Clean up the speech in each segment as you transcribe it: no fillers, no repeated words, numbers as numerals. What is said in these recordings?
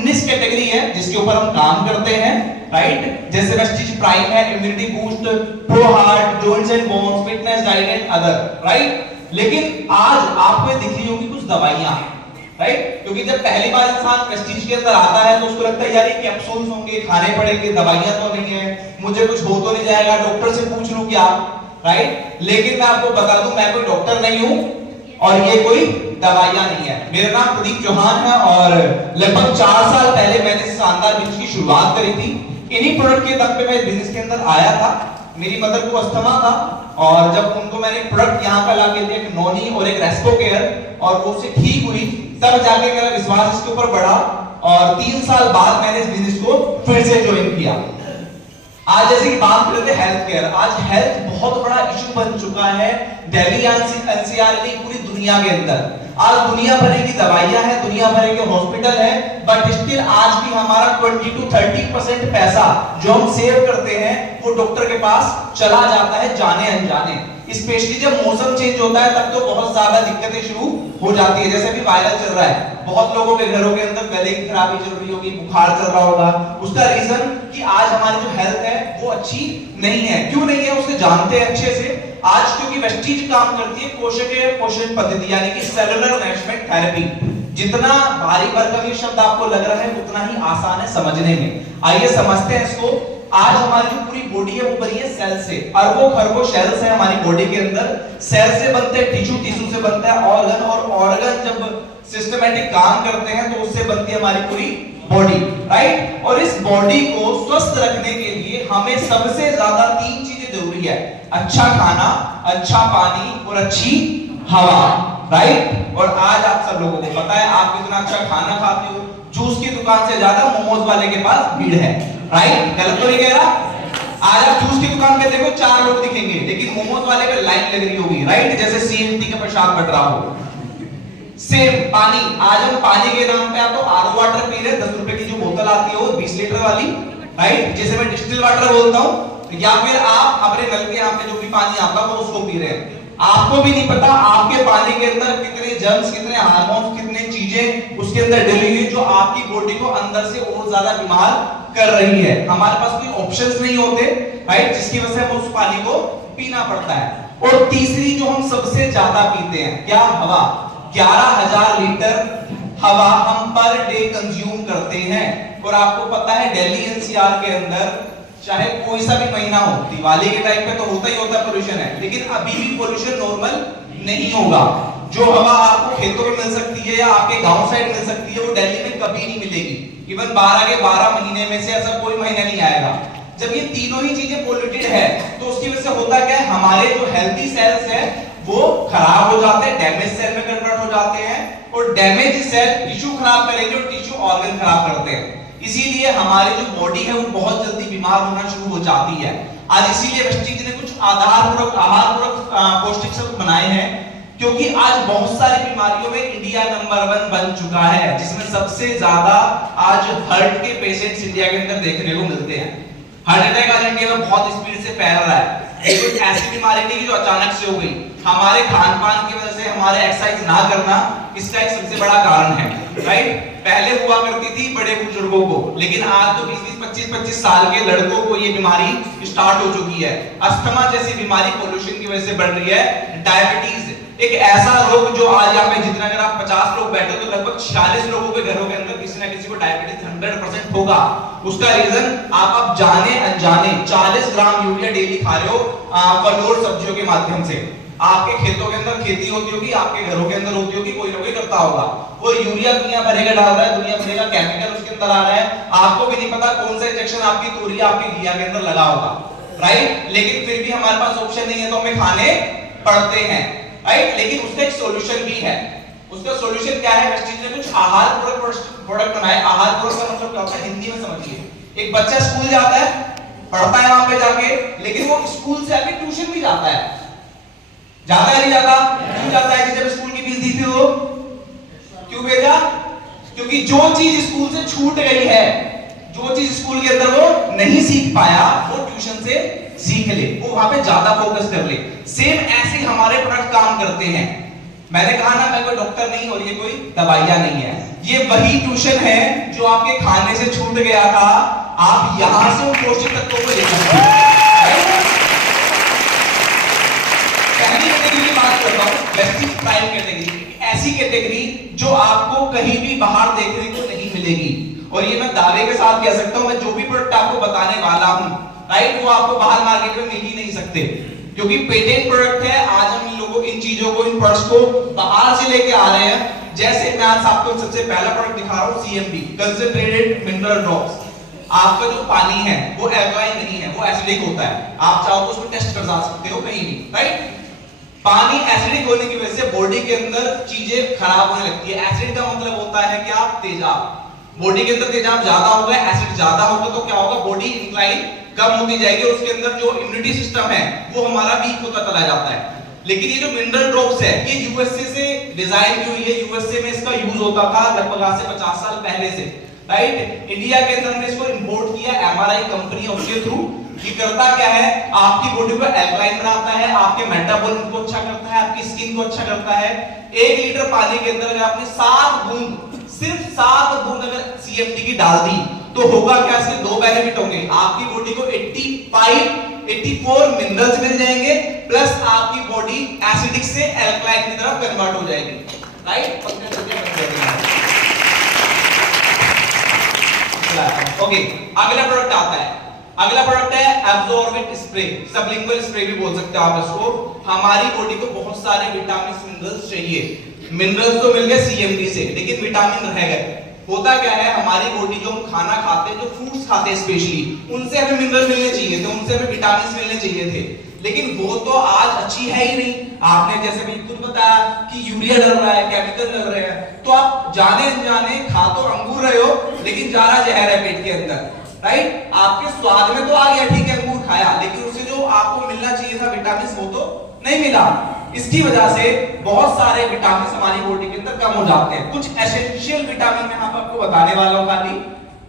19 category है जिसके ऊपर हम काम करते हैं, राइट। जैसे वेस्टीज प्राइम है, immunity boost, pro heart, joints and bones, fitness, diet and other, right. लेकिन आज आपको दिख रही होंगी कुछ दवाइयां, राइट। क्योंकि जब पहली बार इंसान वेस्टीज के अंदर आता है तो उसको लगता है यार ये कैप्सूल्स होंगे, खाने पड़ेंगे, दवाइयां तो नहीं है, मुझे कुछ हो तो नहीं जाएगा, डॉक्टर से पूछ लूं क्या, राइट। लेकिन मैं आपको बता दूं मैं कोई डॉक्टर नहीं हूं और ये कोई दवाइयां नहीं है। मेरा नाम प्रदीप चौहान है और लगभग 4 साल पहले मैंने इस शानदार बिजनेस की शुरुआत करी थी। इन्हीं प्रोडक्ट के दम पे मैं बिजनेस के अंदर आया था। मेरी मदर को अस्थमा था और जब उनको मैंने प्रोडक्ट यहाँ पे लाके दिया, एक नोनी और एक रेस्पो केयर, और वो उससे ठीक हुई, तब जाके मेरा विश्वास इसके ऊपर बढ़ा और 3 साल बाद मैंने इस बिजनेस को फिर से ज्वाइन किया। आज जैसे कि बात कर रहे थे हेल्थ केयर, आज हेल्थ बहुत बड़ा इशू बन चुका है दिल्ली एनसीआर की पूरी दुनिया के अंदर। आज दुनिया भर की दवाइयां हैं, दुनिया भर के हॉस्पिटल है, बट स्टिल आज भी हमारा 20 to 30% पैसा जो हम सेव करते हैं वो डॉक्टर के पास चला जाता है जाने अनजाने। स्पेशली जब मौसम चेंज होता है तब तो बहुत ज्यादा दिक्कतें शुरू हो जाती है। जैसे अभी वायरल चल रहा है, बहुत लोगों के घरों के अंदर गले की खराबी चल रही होगी, बुखार चल रहा होगा। उसका रीजन कि आज हमारी जो हेल्थ है वो अच्छी नहीं है। क्यों नहीं है उससे जानते हैं अच्छे से। आज क्योंकि वेस्टीज काम करती है कोशिकीय पोषण पद्धति यानी कि सेलुलर नरिशमेंट थेरेपी। जितना भारी भरकम ये शब्द आपको लग रहा है उतना ही आसान है समझने में। आइए समझते हैं इसको। आज हमारी जो पूरी बॉडी है वो बनी है सेल से, अरबों खरबों सेल्स है हमारी बॉडी के अंदर। सेल से बनते हैं टिश्यू, टिश्यू से बनता है ऑर्गन, और ऑर्गन जब सिस्टमैटिक काम करते हैं तो उससे बनती है हमारी पूरी बॉडी, राइट। और इस बॉडी को स्वस्थ रखने के लिए हमें सबसे ज्यादा 3 चीजें जरूरी है: अच्छा खाना, अच्छा पानी और अच्छी हवा, राइट। और आज आप सब लोगों को पता है आप कितना अच्छा खाना खाते हो। जूस की दुकान से ज्यादा मोमोज वाले के पास भीड़ है, राइट। गलत तो नहीं कह रहा। आज आप जूस की दुकान पे देखो 4 लोग दिखेंगे, लेकिन मोमोज वाले पे लाइन लग रही होगी, राइट। जैसे सीएनटी का प्रसाद बट रहा हो। सेम पानी, आज हम पानी के नाम पे आप तो आरओ वाटर पी रहे हैं, 10 रुपए की जो बोतल आती है वो 20 लीटर वाली, राइट। जैसे मैं डिस्टिल वाटर बोलता हूँ, या फिर आप अपने नल के यहाँ पे जो भी पानी आता है वो उसको पी रहे हैं। आपको भी नहीं पता आपके पानी के अंदर कितने जर्म्स, कितने हार्मोन्स, कितने चीजें उसके अंदर डली हुई जो आपकी बॉडी को अंदर से और ज्यादा बीमार कर रही है। हमारे पास कोई ऑप्शंस नहीं होते, राइट, जिसकी वजह से हम उस पानी को पीना पड़ता है। और तीसरी जो हम सबसे ज्यादा पीते हैं, क्या? हवा। 11,000 लीटर हवा हम पर डे कंज्यूम करते हैं। और आपको पता है दिल्ली एनसीआर के अंदर चाहे कोई सा भी महीना हो, दिवाली के टाइम पे तो होता ही होता है पोल्यूशन है, लेकिन अभी भी पोल्यूशन नॉर्मल नहीं होगा। जो हवा आपको खेतों में मिल सकती है या आपके गांव साइड मिल सकती है वो दिल्ली में कभी नहीं मिलेगी। इवन 12 के 12 महीने में से ऐसा कोई महीना नहीं आएगा। जब ये तीनों ही चीजें पोल्यूटेड है तो उसकी वजह से होता क्या है, हमारे जो हेल्थी सेल्स है वो खराब हो जाते हैं, डैमेज सेल में कन्वर्ट हो जाते हैं। और डैमेज सेल टिश्यू खराब करेंगे और टिश्यू ऑर्गन खराब करते हैं। इसीलिए हमारी जो बॉडी है वो बहुत जल्दी बीमार होना शुरू हो जाती है। आज इसीलिए वेस्टीज ने कुछ आहारपूरक पौष्टिक शब्द बनाए हैं, क्योंकि आज बहुत सारी बीमारियों में इंडिया नंबर 1 बन चुका है, जिसमें सबसे ज्यादा आज हार्ट के पेशेंट्स इंडिया के अंदर देखने को मिलते हैं। हार्ट अटैक आज इंडिया में बहुत स्पीड से फैल रहा है। कोई ऐसी बीमारी नहीं जो अचानक से हो गई, हमारे खान पान की वजह से, हमारे एक्सरसाइज ना करना इसका एक सबसे बड़ा कारण है, राइट। पहले हुआ करती थी बड़े बुजुर्गों को, लेकिन आज तो 20-20, 25-25 साल के लड़कों को ये बीमारी स्टार्ट हो चुकी है। अस्थमा जैसी बीमारी पोल्यूशन की वजह से बढ़ रही है। डायबिटीज एक ऐसा रोग जो आज यहाँ पे जितना, अगर आप 50 लोग बैठे तो लगभग 46 लोगों के घरों के अंदर किसी ना किसी को डायबिटीज 100% होगा। उसका रीजन आप जाने अनजाने 40 ग्राम यूरिया डेली खा रहे हो फलों और सब्जियों के माध्यम से। आपके खेतों के अंदर खेती होती होगी, आपके घरों के अंदर होती होगी, कोई ना कोई करता होगा। वो यूरिया दुनिया भर का डाल रहा है, दुनिया भर का केमिकल उसके अंदर आ रहा है। आपको भी नहीं पता कौन सा इंजेक्शन आपकी तोरिया, आपकी घिया के अंदर लगा होगा, राइट। लेकिन फिर भी हमारे पास ऑप्शन नहीं है तो हमें खाने पड़ते हैं, राइट। लेकिन उसका एक सॉल्यूशन भी है। उसका सॉल्यूशन क्या है? वेस्टीज ने कुछ आहारपूरक प्रोडक्ट बनाए। आहारपूरक का मतलब क्या होता है हिंदी में समझिए। एक बच्चा स्कूल जाता है, पढ़ता है वहां पे जाके, लेकिन वो स्कूल से आके ट्यूशन भी जाता है। जाता है नहीं जाता? क्यों जाता है? कि जब स्कूल की फीस दी थी वो क्यों भेजा? क्योंकि जो चीज स्कूल से छूट गई है, जो चीज स्कूल के अंदर वो नहीं सीख पाया, वो ट्यूशन से सीख ले, वो वहां पे ज्यादा फोकस कर ले। सेम ऐसे हमारे प्रोडक्ट काम करते हैं। मैंने कहा ना मैं कोई डॉक्टर नहीं और ये कोई दवाइयां नहीं है, ये वही ट्यूशन है जो आपके खाने से छूट गया था, आप यहां से उन पोषक तत्वों को ले सकते हैं। पहली कैटेगरी की बात करता हूं, वेस्टिज प्राइम कैटेगरी, ऐसी कैटेगरी जो आपको कहीं भी बाहर देखने को नहीं मिलेगी। और ये मैं दावे के साथ कह सकता हूं, मैं जो भी प्रोडक्ट आपको बताने वाला हूं, राइट, वो आपको बाहर मार्केट में मिल ही नहीं सकते, क्योंकि पेटेंट प्रोडक्ट है। आज हम इन लोगों इन चीजों को, इन प्रोडक्ट्स को बाहर से लेके आ रहे हैं। जैसे मैं आज आपको सबसे पहला प्रोडक्ट दिखा रहा हूं, CMD, कंसंट्रेटेड मिनरल ड्रॉप्स। आपका जो पानी है वो एल्कलाइन नहीं है, वो एसिडिक होता है। आप चाहो तो उसको टेस्ट कर सकते हो कहीं भी, राइट। पानी एसिडिक होने की वजह से बॉडी के अंदर चीजें खराब होने लगती है। एसिड का मतलब होता है क्या? तेजाब। बॉडी के अंदर तेजाब ज्यादा होगा, एसिड ज्यादा होगा तो क्या होगा? बॉडी इंक्लाइन कम होती जाएगी और उसके अंदर जो इम्यूनिटी सिस्टम है वो हमारा वीक होता चला जाता है। लेकिन ये जो मिनरल ड्रॉप्स है ये यूएसए से डिजाइन की हुई है। यूएसए में इसका यूज होता था लगभग आज से 50 साल पहले से, राइट। इंडिया के अंदर हमने इसको इंपोर्ट किया, एमआरआई कंपनी है, उसके थ्रू। ये करता क्या है? आपकी बॉडी को एल्कलाइन बनाता है, आपके मेटाबॉलिज्म को अच्छा करता है, आपकी स्किन को अच्छा करता है। 1 लीटर पानी के अंदर अगर आपने 7 बूंद, सिर्फ 7 बूंद अगर CMD की डाल दी तो होगा क्या? इसके 2 बेनिफिट होंगे। आपकी बॉडी को 84 मिनरल्स मिल जाएंगे, प्लस आपकी बॉडी एसिडिक से एल्कलाइन की तरफ कन्वर्ट हो जाएगी, राइट। ओके, अगला प्रोडक्ट आता है। अगला प्रोडक्ट है एब्जॉर्बिट स्प्रे, सबलिंगुअल स्प्रे भी बोल सकते हो आप इसको। हमारी बॉडी को बहुत सारे विटामिन मिनरल्स चाहिए। मिनरल्स तो मिल गए CMD से, लेकिन विटामिन रह गए। होता क्या है, हमारी बॉडी जो हम खाना खाते हैं, जो फ्रूट्स खाते हैं स्पेशली, उनसे हमें मिनरल मिलने चाहिए थे, उनसे हमें विटामिन मिलने चाहिए थे, लेकिन वो तो आज अच्छी है ही नहीं। आपने जैसे भी खुद बताया कि यूरिया डल रहा है, केमिकल डल रहे हैं, तो आप जाने अनजाने खा तो अंगूर रहे हो, लेकिन जा रहा जहर है पेट के अंदर, राइट। आपके स्वाद में तो आ गया, ठीक है, अंगूर खाया, लेकिन उससे जो आपको मिलना चाहिए था विटामिन वो तो नहीं मिला। इसकी वजह से बहुत सारे विटामिन हमारी बॉडी के अंदर कम हो जाते हैं। कुछ एसेंशियल विटामिन मैं आपको बताने वाला हूं खाली।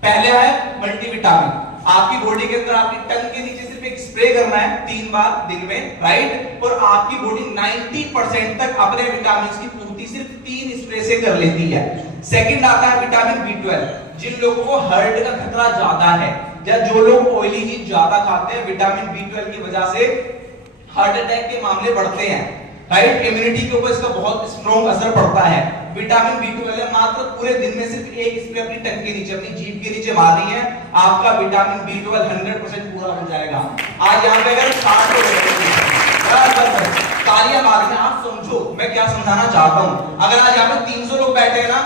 पहले है मल्टीविटामिन। आपकी बॉडी के अंदर आपकी टंग के नीचे सिर्फ एक स्प्रे करना है 3 बार दिन में, राइट, और आपकी बॉडी 90% तक अपने विटामिन की पूर्ति सिर्फ 3 स्प्रे से कर लेती है। सेकंड आता है विटामिन B12। जिन लोगों को हार्ट का खतरा ज्यादा है या जो लोग ऑयली चीज ज्यादा खाते हैं, विटामिन B12 की वजह से हार्ट अटैक के मामले बढ़ते हैं, राइट। इम्यूनिटी के ऊपर इसका बहुत स्ट्रॉन्ग असर पड़ता है। विटामिन B12 मात्र पूरे दिन में सिर्फ एक स्प्रे अपनी टंग के नीचे, अपनी जीभ के नीचे मारनी है, आपका विटामिन B12 100% पूरा हो जाएगा। आज यहाँ पे अगर 60 लोग तालियां मारने, आप समझो मैं क्या समझाना चाहता हूँ। अगर आज यहाँ पे 300 लोग बैठे हैं ना,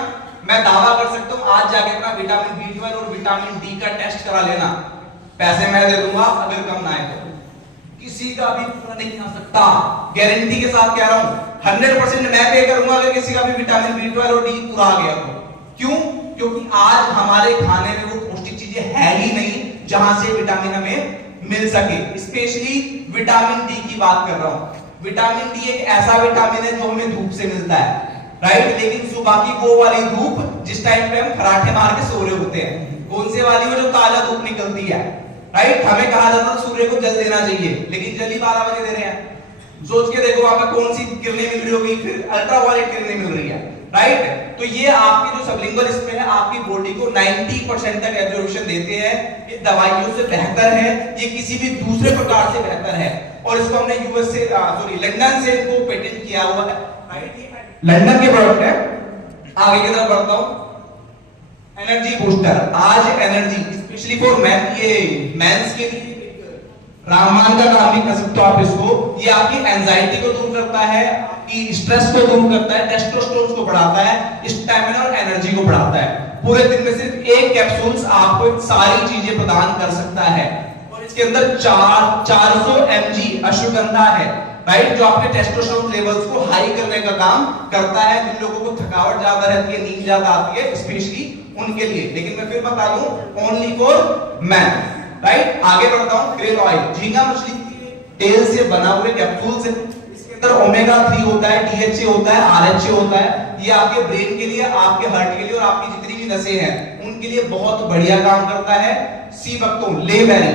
मैं दावा कर सकता हूँ आज जाके अपना विटामिन B12 और विटामिन D का टेस्ट करा लेना, पैसे मैं दे दूंगा, अगर कम ना आए तो। किसी का भी पूरा नहीं आ सकता, गारंटी के साथ कह रहा हूं, 100% मैं पे करूंगा अगर किसी का भी विटामिन B12 और D पूरा आ गया तो। क्यों? क्योंकि आज हमारे खाने में वो पौष्टिक चीजें है ही नहीं जहां से विटामिन हमें मिल सके। स्पेशली विटामिन D की बात कर रहा हूं। विटामिन D एक ऐसा विटामिन है जो हमें धूप से मिलता है, राइट, लेकिन सुबह की वो वाली धूप जिस टाइम पे हम खराटे मार के सो रहे होते हैं, कौन से वाली वो जो ताजा धूप निकलती है, राइट। हमें कहा जाता है सूर्य को जल देना चाहिए, लेकिन जल ही 12 बजे दे रहे हैं। सोच के देखो वहां पे कौन सी किरणें मिल रही होगी, फिर अल्ट्रावायलेट किरणें मिल रही है, राइट। तो ये आपकी जो सबलिंगुअल स्प्रे है आपकी बॉडी को 90% तक एब्जॉर्प्शन देते हैं। ये दवाइयों से बेहतर है, ये किसी भी दूसरे प्रकार से बेहतर है, और इसको हमने लंदन से इसको पेटेंट किया हुआ है, राइट। लंदन के प्रोडक्ट है। आगे की तरफ बढ़ता हूं। Energy booster. आज एनर्जी स्पेशली फॉर मैन, ये मेंस के लिए रामबाण का काम भी कर सकते हो आप इसको। ये आपकी एंजाइटी को दूर करता है, आपकी स्ट्रेस को दूर करता है, टेस्टोस्टेरोन को बढ़ाता है, स्टैमिना और एनर्जी को बढ़ाता है। पूरे दिन में सिर्फ एक कैप्सूल्स आपको सारी चीजें प्रदान कर सकता है, और इसके अंदर 400 mg अश्वगंधा है, राइट, जो आपके टेस्टोस्टेरोन लेवल्स को हाई करने का काम करता है। जिन लोगों को थकावट ज्यादा रहती है, नींद ज्यादा आती है, स्पेशली उनके लिए। लेकिन मैं फिर बता दूं, ओनली फॉर मैन, राइट। आगे बढ़ता हूं। क्रेल ऑयल, झींगा मछली के तेल से बना हुए कैप्सूल्स है। इसके अंदर ओमेगा 3 होता है, DHA होता है, RHA होता है। ये आपके ब्रेन के लिए, आपके हार्ट के लिए और आपकी जितनी भी नसें हैं उनके लिए बहुत बढ़िया काम करता है। सी बकथून, ले बेरी,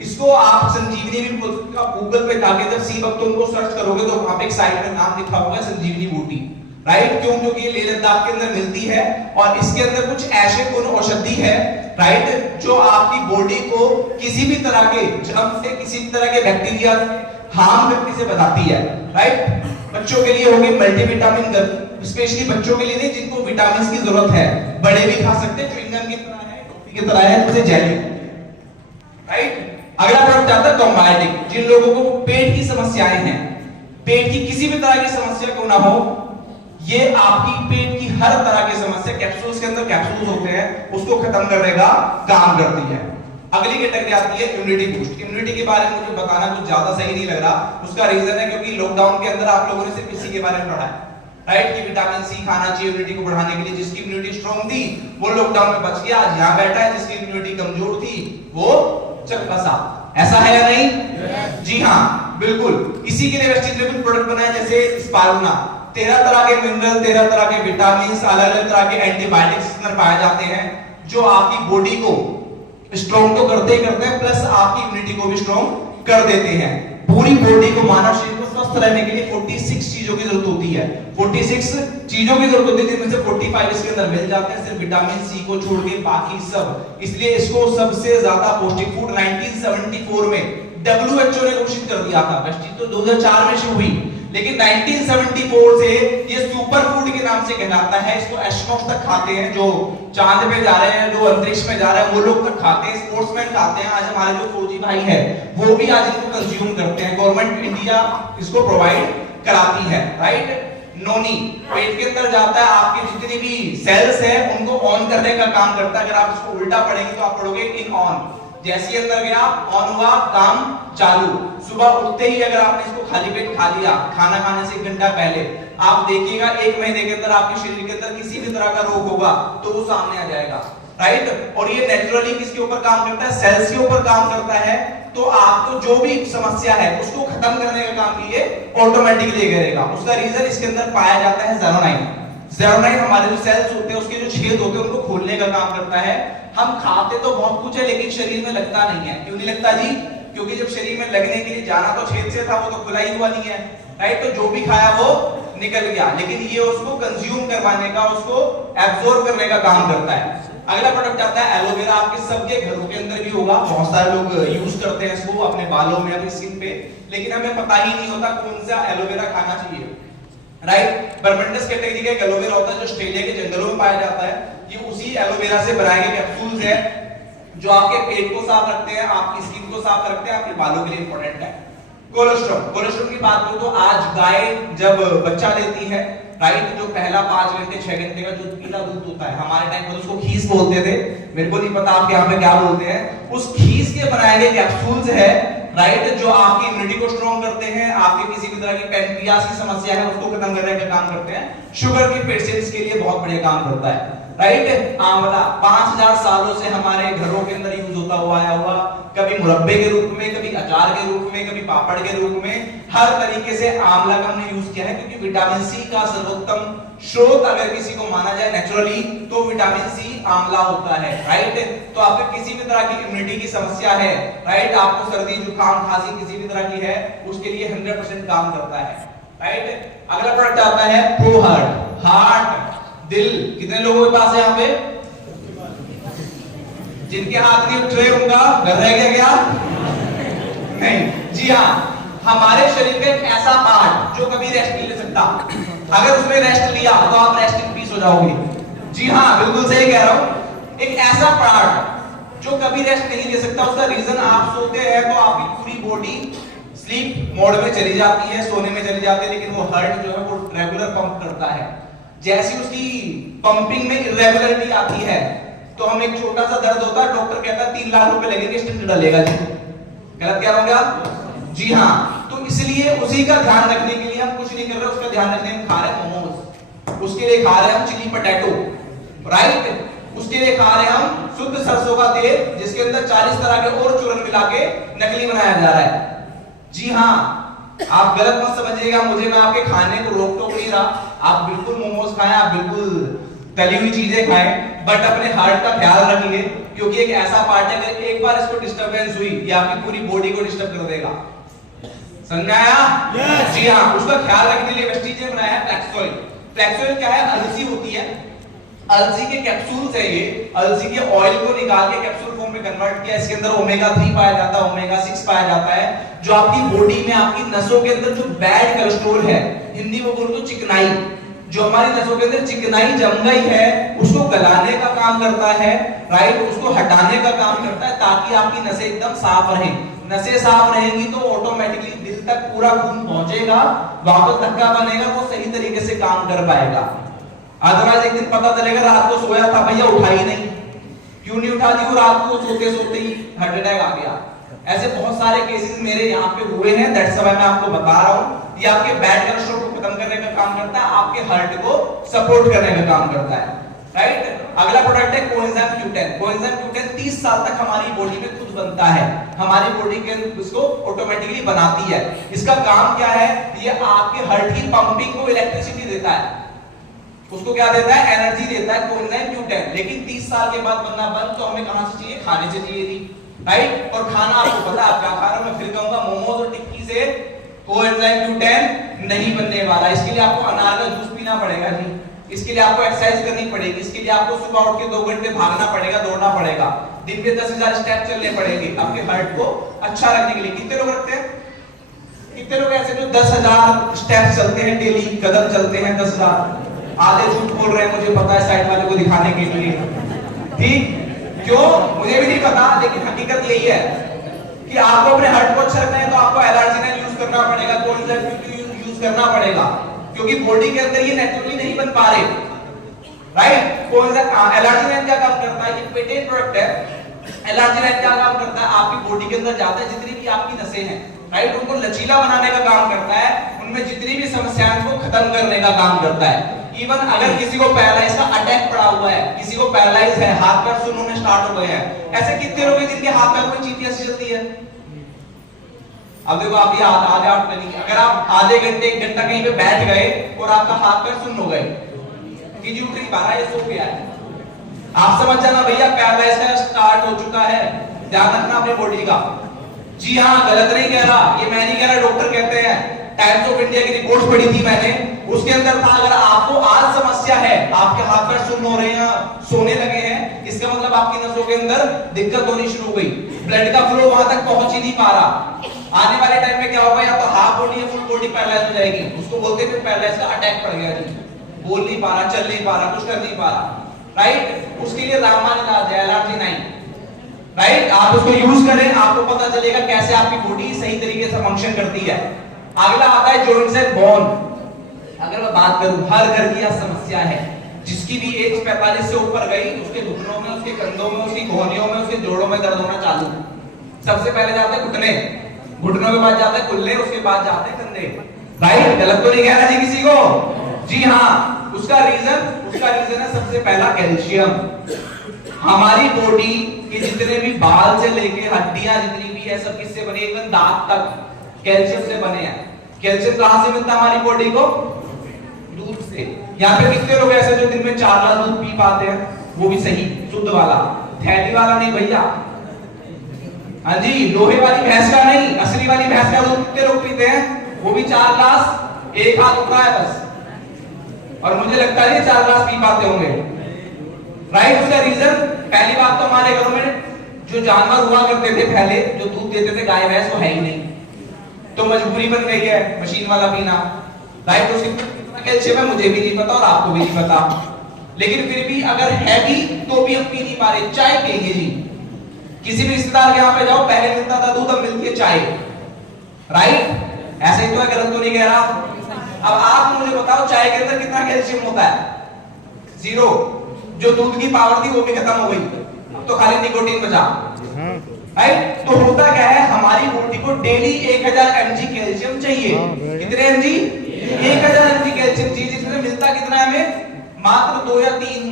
इसको आप संजीवनी भी गूगल पे जाके जब सी भक्तों को सर्च करोगे तो वहां पे एक साइट में नाम लिखा होगा संजीवनी बूटी, राइट। क्यों? क्योंकि ये लेह लद्दाख के अंदर मिलती है और इसके अंदर कुछ ऐसे गुण औषधि है, राइट, जो आपकी बॉडी को किसी भी तरह के जर्म से, किसी भी तरह के बैक्टीरिया हार्म करने से बचाती है, राइट। बच्चों के लिए होगी मल्टीविटामिन गर्म, स्पेशली बच्चों के लिए नहीं जिनको विटामिन की जरूरत है, बड़े भी खा सकते हैं, च्युइंगम की तरह है, टॉफी की तरह है, जैसे जेली, राइट। अगला प्रोडक्ट आता है कॉम्बायोटिक। जिन लोगों को पेट की समस्याएं हैं, पेट की किसी भी तरह की समस्या क्यों ना हो, ये आपकी पेट की हर तरह की समस्या कैप्सूल्स के अंदर कैप्सूल्स होते हैं उसको खत्म करने का काम करती है। अगली कैटेगरी आती है इम्यूनिटी बूस्ट। इम्यूनिटी के बारे में मुझे बताना कुछ ज्यादा सही नहीं लग रहा, उसका रीजन है क्योंकि लॉकडाउन के अंदर आप लोगों ने सिर्फ इसी के बारे में पढ़ा है, राइट, कि विटामिन सी खाना चाहिए इम्यूनिटी को बढ़ाने के लिए। जिसकी इम्यूनिटी स्ट्रांग थी वो लॉकडाउन में बच गया, आज यहां बैठा है। जिसकी इम्यूनिटी कमजोर थी वो चल बसा। ऐसा है या नहीं? जी हाँ, बिल्कुल। इसी के लिए वेस्टिज ने कुछ प्रोडक्ट बनाए जैसे स्पारुना। 13 तरह के मिनरल, 13 तरह के विटामिन, अलग अलग तरह के एंटीबायोटिक्स इसमें पाए जाते हैं जो आपकी बॉडी को स्ट्रॉन्ग तो करते ही करते हैं, प्लस आपकी इम्यूनिटी को भी स्ट्रॉन्ग कर देते हैं। पूरी बॉडी को, मानव शरीर को स्वस्थ रहने के लिए 46 चीजों की जरूरत होती है। 46 चीजों की जरूरत होती है जिनमें से 45 इसके अंदर मिल जाते हैं, सिर्फ विटामिन सी को छोड़ के बाकी सब। इसलिए इसको सबसे ज्यादा पौष्टिक फूड 1974 में WHO ने घोषित कर दिया था। वेस्टिज तो 2004 में शुरू हुई, लेकिन 1974 से ये सुपर फूड के नाम से कहलाता है। इसको एस्ट्रोनॉट्स तक खाते हैं, जो चांद पे जा रहे हैं, जो अंतरिक्ष में जा रहे हैं, वो लोग तक खाते हैं, स्पोर्ट्समैन खाते हैं। आज हमारे जो फौजी भाई है वो भी आज इनको कंज्यूम करते हैं। गवर्नमेंट इंडिया इसको प्रोवाइड कराती है, राइट। नोनी पेट के अंदर जाता है, आपके जितनी भी सेल्स है उनको ऑन करने का काम करता है। अगर आप इसको उल्टा पढ़ेंगे तो आप पढ़ोगे इन ऑन। जैसे अंदर गया, ऑन हुआ, काम चालू। सुबह उठते ही अगर आपने इसको खाली पेट खा लिया, खाना खाने से 1 घंटा पहले, आप देखिएगा 1 महीने के अंदर आपके शरीर के अंदर किसी भी तरह का रोग होगा तो वो सामने आ जाएगा, राइट। और ये नेचुरली किसके ऊपर काम करता है? सेल्स के ऊपर काम करता है। तो आपको जो भी समस्या है उसको खत्म करने का काम भी ये ऑटोमेटिकली करेगा। उसका रीजन इसके अंदर पाया जाता है ज़ेरोनाइन। ज़ेरोनाइन हमारे जो सेल्स होते हैं उसके जो छेद होते हैं उनको खोलने का काम करता है। हम खाते तो बहुत कुछ है लेकिन शरीर में लगता नहीं है। क्यों नहीं लगता जी? क्योंकि जब शरीर में लगने के लिए जाना तो छेद से था, वो तो खुला ही हुआ नहीं है, राइट। तो जो भी खाया वो निकल गया, लेकिन ये उसको कंज्यूम करवाने का, उसको एब्जॉर्ब करने का काम करता है। अगला प्रोडक्ट आता है एलोवेरा। आपके सबके घरों के अंदर भी होगा, बहुत सारे लोग यूज करते हैं इसको अपने बालों में, अपनी स्किन पे, लेकिन हमें पता ही नहीं होता कौन सा एलोवेरा खाना चाहिए, राइट। बर्बेंडस कैटेगरी का एक एलोवेरा होता है जो ऑस्ट्रेलिया के जंगलों में पाया जाता है। ये उसी एलोवेरा से बनाए गए कैप्सूल्स है जो आपके पेट को साफ रखते हैं, आपकी स्किन को साफ रखते हैं, आपके बालों के लिए इंपॉर्टेंट है। कोलेस्ट्रॉल। कोलेस्ट्रॉल की बात करूं तो आज गाय जब बच्चा देती है, राइट, जो पहला 5 घंटे 6 घंटे का जो पीला दूध होता है, हमारे टाइम पर उसको खीस बोलते थे, मेरे को नहीं पता आपके यहाँ पे क्या बोलते हैं। उस खीस के बनाए गए कैप्सूल्स है, राइट, जो आपकी इम्यूनिटी को स्ट्रॉन्ग करते हैं, आपके किसी भी तरह की पैनक्रियास की समस्या है उसको खत्म करने का काम करते हैं। शुगर के पेशेंट्स के लिए बहुत बढ़िया काम करता है, राइट। आंवला 5000 सालों से हमारे घरों के अंदर यूज होता हुआ आया हुआ, कभी मुरब्बे के रूप में, कभी अचार के रूप में, कभी पापड़ के रूप में, हर तरीके से आंवला का हमने यूज किया है। क्योंकि विटामिन सी का सर्वोत्तम स्रोत अगर किसी को माना जाए नेचुरली तो विटामिन सी आंवला होता है, राइट। तो आपको किसी भी तरह की इम्यूनिटी की समस्या है, राइट, आपको सर्दी जुकाम खांसी किसी भी तरह की है, उसके लिए 100% काम करता है, राइट। अगला प्रोडक्ट आता है प्रो हार्ट। हार्ट, दिल, कितने लोगों के पास है यहाँ पे? जिनके हाथ नहीं उठ रहे उनका घर रह गया क्या? नहीं। जी हाँ, हमारे शरीर का एक ऐसा पार्ट जो कभी रेस्ट नहीं ले सकता, अगर उसने रेस्ट लिया तो आप रेस्ट इन पीस हो जाओगे। जी हाँ, बिल्कुल सही कह रहा हूं। एक ऐसा पार्ट जो कभी रेस्ट नहीं ले सकता, उसका रीजन आप सोते हैं तो आपकी पूरी बॉडी स्लीप मोड में चली जाती है, सोने में चली जाती है, लेकिन वो हार्ट जो है वो रेगुलर पंप करता है। जैसी उसकी पंपिंग में इरेगुलरिटी आती है तो हम एक छोटा सा दर्द होता है, डॉक्टर कहता है 3 लाख रुपए लगेंगे, स्टेंट डालेगा जी। गलत कह रहा हूं क्या? जी हाँ। तो इसलिए उसी का ध्यान रखने के लिए हम कुछ नहीं कर रहे, उसका ध्यान रखने हम खा रहे हैं मोमोज, उसके लिए खा रहे हैं हम चिली पटेटो, राइट, उसके लिए खा रहे हैं हम शुद्ध सरसों का तेल जिसके अंदर 40 तरह के और चूर्ण मिला के नकली बनाया जा रहा है। जी हाँ, आप गलत मत समझिएगा मुझे, मैं आपके खाने को रोक टोक नहीं रहा। आप बिल्कुल मोमोज खाएं, आप बिल्कुल तली हुई चीजें खाएं, बट अपने हार्ट का ख्याल रखिए, क्योंकि एक ऐसा पार्ट है अगर एक बार इसको डिस्टरबेंस हुई ये आपकी पूरी बॉडी को डिस्टर्ब कर देगा। समझाया? जी हाँ, उसका ख्याल रखने के लिए वेस्टीज ने बनाया है फ्लैक्स ऑयल। फ्लैक्स ऑयल क्या है? अलसी होती है, अलसी के कैप्सूल्स है ये, अलसी के ऑयल को निकाल के कैप्सूल फॉर्म में कन्वर्ट किया, इसके अंदर ओमेगा 3 पाया जाता है, ओमेगा 6 पाया जाता है, जो आपकी बॉडी में आपकी नसों के अंदर जो बैड कोलेस्ट्रॉल है, हिंदी में बोलो तो चिकनाई, जो हमारी नसों के अंदर चिकनाई जम गई है उसको गलाने का काम करता है, राइट, उसको हटाने का काम करता है, ताकि आपकी नसें एकदम साफ रहें। नसें साफ रहेंगी तो ऑटोमेटिकली दिल तक पूरा खून पहुंचेगा, वापस धक्का बनेगा, वो सही तरीके से काम कर पाएगा। अदरवाइज एक दिन पता चलेगा रात को सोया था भैया उठा ही नहीं, क्यों नहीं उठा दी? वो रात को सोते सोते ही हार्ट अटैक आ गया। ऐसे बहुत सारे केसेस मेरे यहाँ पे हुए हैं, दैट्स व्हाई मैं आपको बता रहा हूँ। ये आपके बैड कोलेस्ट्रॉल को खत्म करने का काम करता है, आपके हार्ट को सपोर्ट करने का काम करता है, राइट। अगला प्रोडक्ट है कोएंजाइम Q10। कोएंजाइम Q10 30 साल तक हमारी बॉडी में खुद बनता है, हमारी बॉडी के उसको ऑटोमेटिकली बनाती है। इसका काम क्या है? ये आपके हार्ट की पंपिंग को इलेक्ट्रिसिटी देता है, उसको क्या देता है? एनर्जी देता है कोएंजाइम Q10। लेकिन 30 साल के बाद बनना बंद, तो हमें कहां से चाहिए? खाने से चाहिए थी, राइट। और खाना आपको पता है आप क्या खा रहे हो, मैं फिर कहूंगा मोमोज और टिक्की से कोएंजाइम Q10 नहीं बनने वाला। इसके लिए आपको अनार का जूस पीना पड़ेगा जी, इसके लिए आपको एक्सरसाइज करनी पड़ेगी, इसके लिए आपको सुबह उठ के 2 घंटे भागना पड़ेगा, दौड़ना पड़ेगा, दिन में 10,000 स्टेप चलने पड़ेंगे आपके हार्ट को अच्छा रखने के लिए। कितने लोग रखते हैं? कितने लोग ऐसे जो 10,000 स्टेप चलते हैं डेली, कदम चलते हैं 10,000? आधे झूठ बोल रहे हैं, मुझे पता है, साइड वाले को दिखाने के लिए, ठीक? क्यों? मुझे भी नहीं पता, लेकिन हकीकत यही है कि आपको अपने हार्ट को अच्छा रखना है तो आपको एलर्जिनेन यूज करना पड़ेगा, कोएंजाइम Q10 यूज करना पड़ेगा, क्योंकि बॉडी के अंदर ये नेचुरली नहीं बन पा रहे, राइट। कोएंजाइम एलर्जिनेन क्या काम करता है? ये पेटेंट प्रोडक्ट है। एलर्जिनेन क्या काम करता है? आपकी बॉडी के अंदर जाता है, जितनी भी आपकी नसें हैं, राइट, उनको लचीला बनाने का काम करता है, उनमें जितनी भी समस्याएं को खत्म करने का काम करता है। इवन अगर किसी को पैरालाइज का अटैक पड़ा हुआ है, किसी को पैरालाइज है, हाथ पैर सुन्न होने स्टार्ट हो गए हैं, ऐसे कितने लोग हैं जिनके हाथ पैर में चींटियां सी चलती है? अब देखो आप ये आधे आठ करेंगे, अगर आप आधे घंटे 1 घंटा कहीं पे बैठ गए और आपका हाथ पैर सुन्न हो गए, कीजिए उठ नहीं पा रहा, ये सो गया है, आप समझ जाना भैया पैरालाइज का स्टार्ट हो चुका है। ध्यान रखना अपनी बॉडी का। जी हाँ, गलत नहीं कह रहा, ये मैं नहीं कह रहा, डॉक्टर कहते हैं। टाइम्स ऑफ इंडिया की रिपोर्ट पढ़ी थी मैंने, उसके अंदर था अगर आपको आज समस्या है, आपके हाथ पैर सुन्न हो रहे हैं, सोने लगे हैं, इसका मतलब आपकी नसों के अंदर दिक्कत होनी शुरू हो गई, ब्लड का फ्लो वहां तक पहुंच ही नहीं पा रहा। आने वाले टाइम में क्या होगा? या तो हाफ बॉडी या फुल बॉडी पैरालाइज हो जाएगी, उसको बोलते हैं पैरालाइज का अटैक पड़ गया जी, बोल नहीं पा रहा, चल नहीं पा रहा, कुछ कर नहीं पा रहा, राइट। उसके लिए रामबाण इलाज है एलर्जी-9, राइट। आप उसको यूज करें, आपको पता चलेगा कैसे आपकी बॉडी सही तरीके से फंक्शन करती है। अगला आता है जॉइंट्स एंड बोन। अगर मैं बात करूं, हर घर की यह समस्या है, जिसकी भी एज 45 से ऊपर गई, उसके घुटनों में, उसके कंधों में, उसकी घोनियों में, उसके जोड़ों में दर्द होना चालू। सबसे पहले जाते हैं घुटने, घुटनों के बाद जाते हैं कुल्ले, उसके बाद जाते हैं कंधे, राइट। गलत तो नहीं कह रहा जी किसी को? जी हाँ, उसका रीजन है सबसे पहला कैल्शियम। हमारी बॉडी के जितने भी बाल से लेके हड्डियां जितनी भी है, सब किससे बनी? इवन दांत तक कैल्शियम से बने हैं। कैल्शियम कहां से मिलता है हमारी बॉडी को? दूध से। यहाँ पे कितने लोग ऐसे जो दिन में 4 ग्लास दूध पी पाते हैं? वो भी सही शुद्ध वाला, थैली वाला नहीं भैया, हाँ जी, लोहे वाली भैंस का नहीं, असली वाली भैंस का दूध कितने लोग पीते हैं? वो भी 4 ग्लास, एक हाथ उठ रहा है बस, और मुझे लगता है 4 ग्लास पी पाते होंगे, राइट। उसका रीजन, पहली बात तो हमारे घरों में जो जानवर हुआ करते थे पहले, जो दूध देते थे, गाय भैंस, वो है ही नहीं, तो मजबूरी बन गई है मशीन वाला पीना, राइट। तो कितना कैल्शियम है मुझे भी नहीं पता और आपको भी नहीं पता, लेकिन फिर भी अगर है भी तो भी हम पी नहीं पा रहे। चाय पिएंगे जी, किसी भी रिश्तेदार के यहाँ पे जाओ, पहले मिलता था दूध, अब मिलती है चाय, राइट। ऐसे ही तो है, गलत तो नहीं कह रहा। अब आप मुझे बताओ चाय के अंदर कितना कैल्शियम होता है? 0। जो दूध की पावर थी वो भी खत्म हो गई, अब तो खाली निकोटीन बचा, राइट। तो होता क्या है, हमारी बॉडी को डेली 1000 mg कैल्शियम चाहिए। कितने mg? 1000 mg कैल्शियम चाहिए, जिसमें मिलता कितना है हमें? मात्र 2 या 3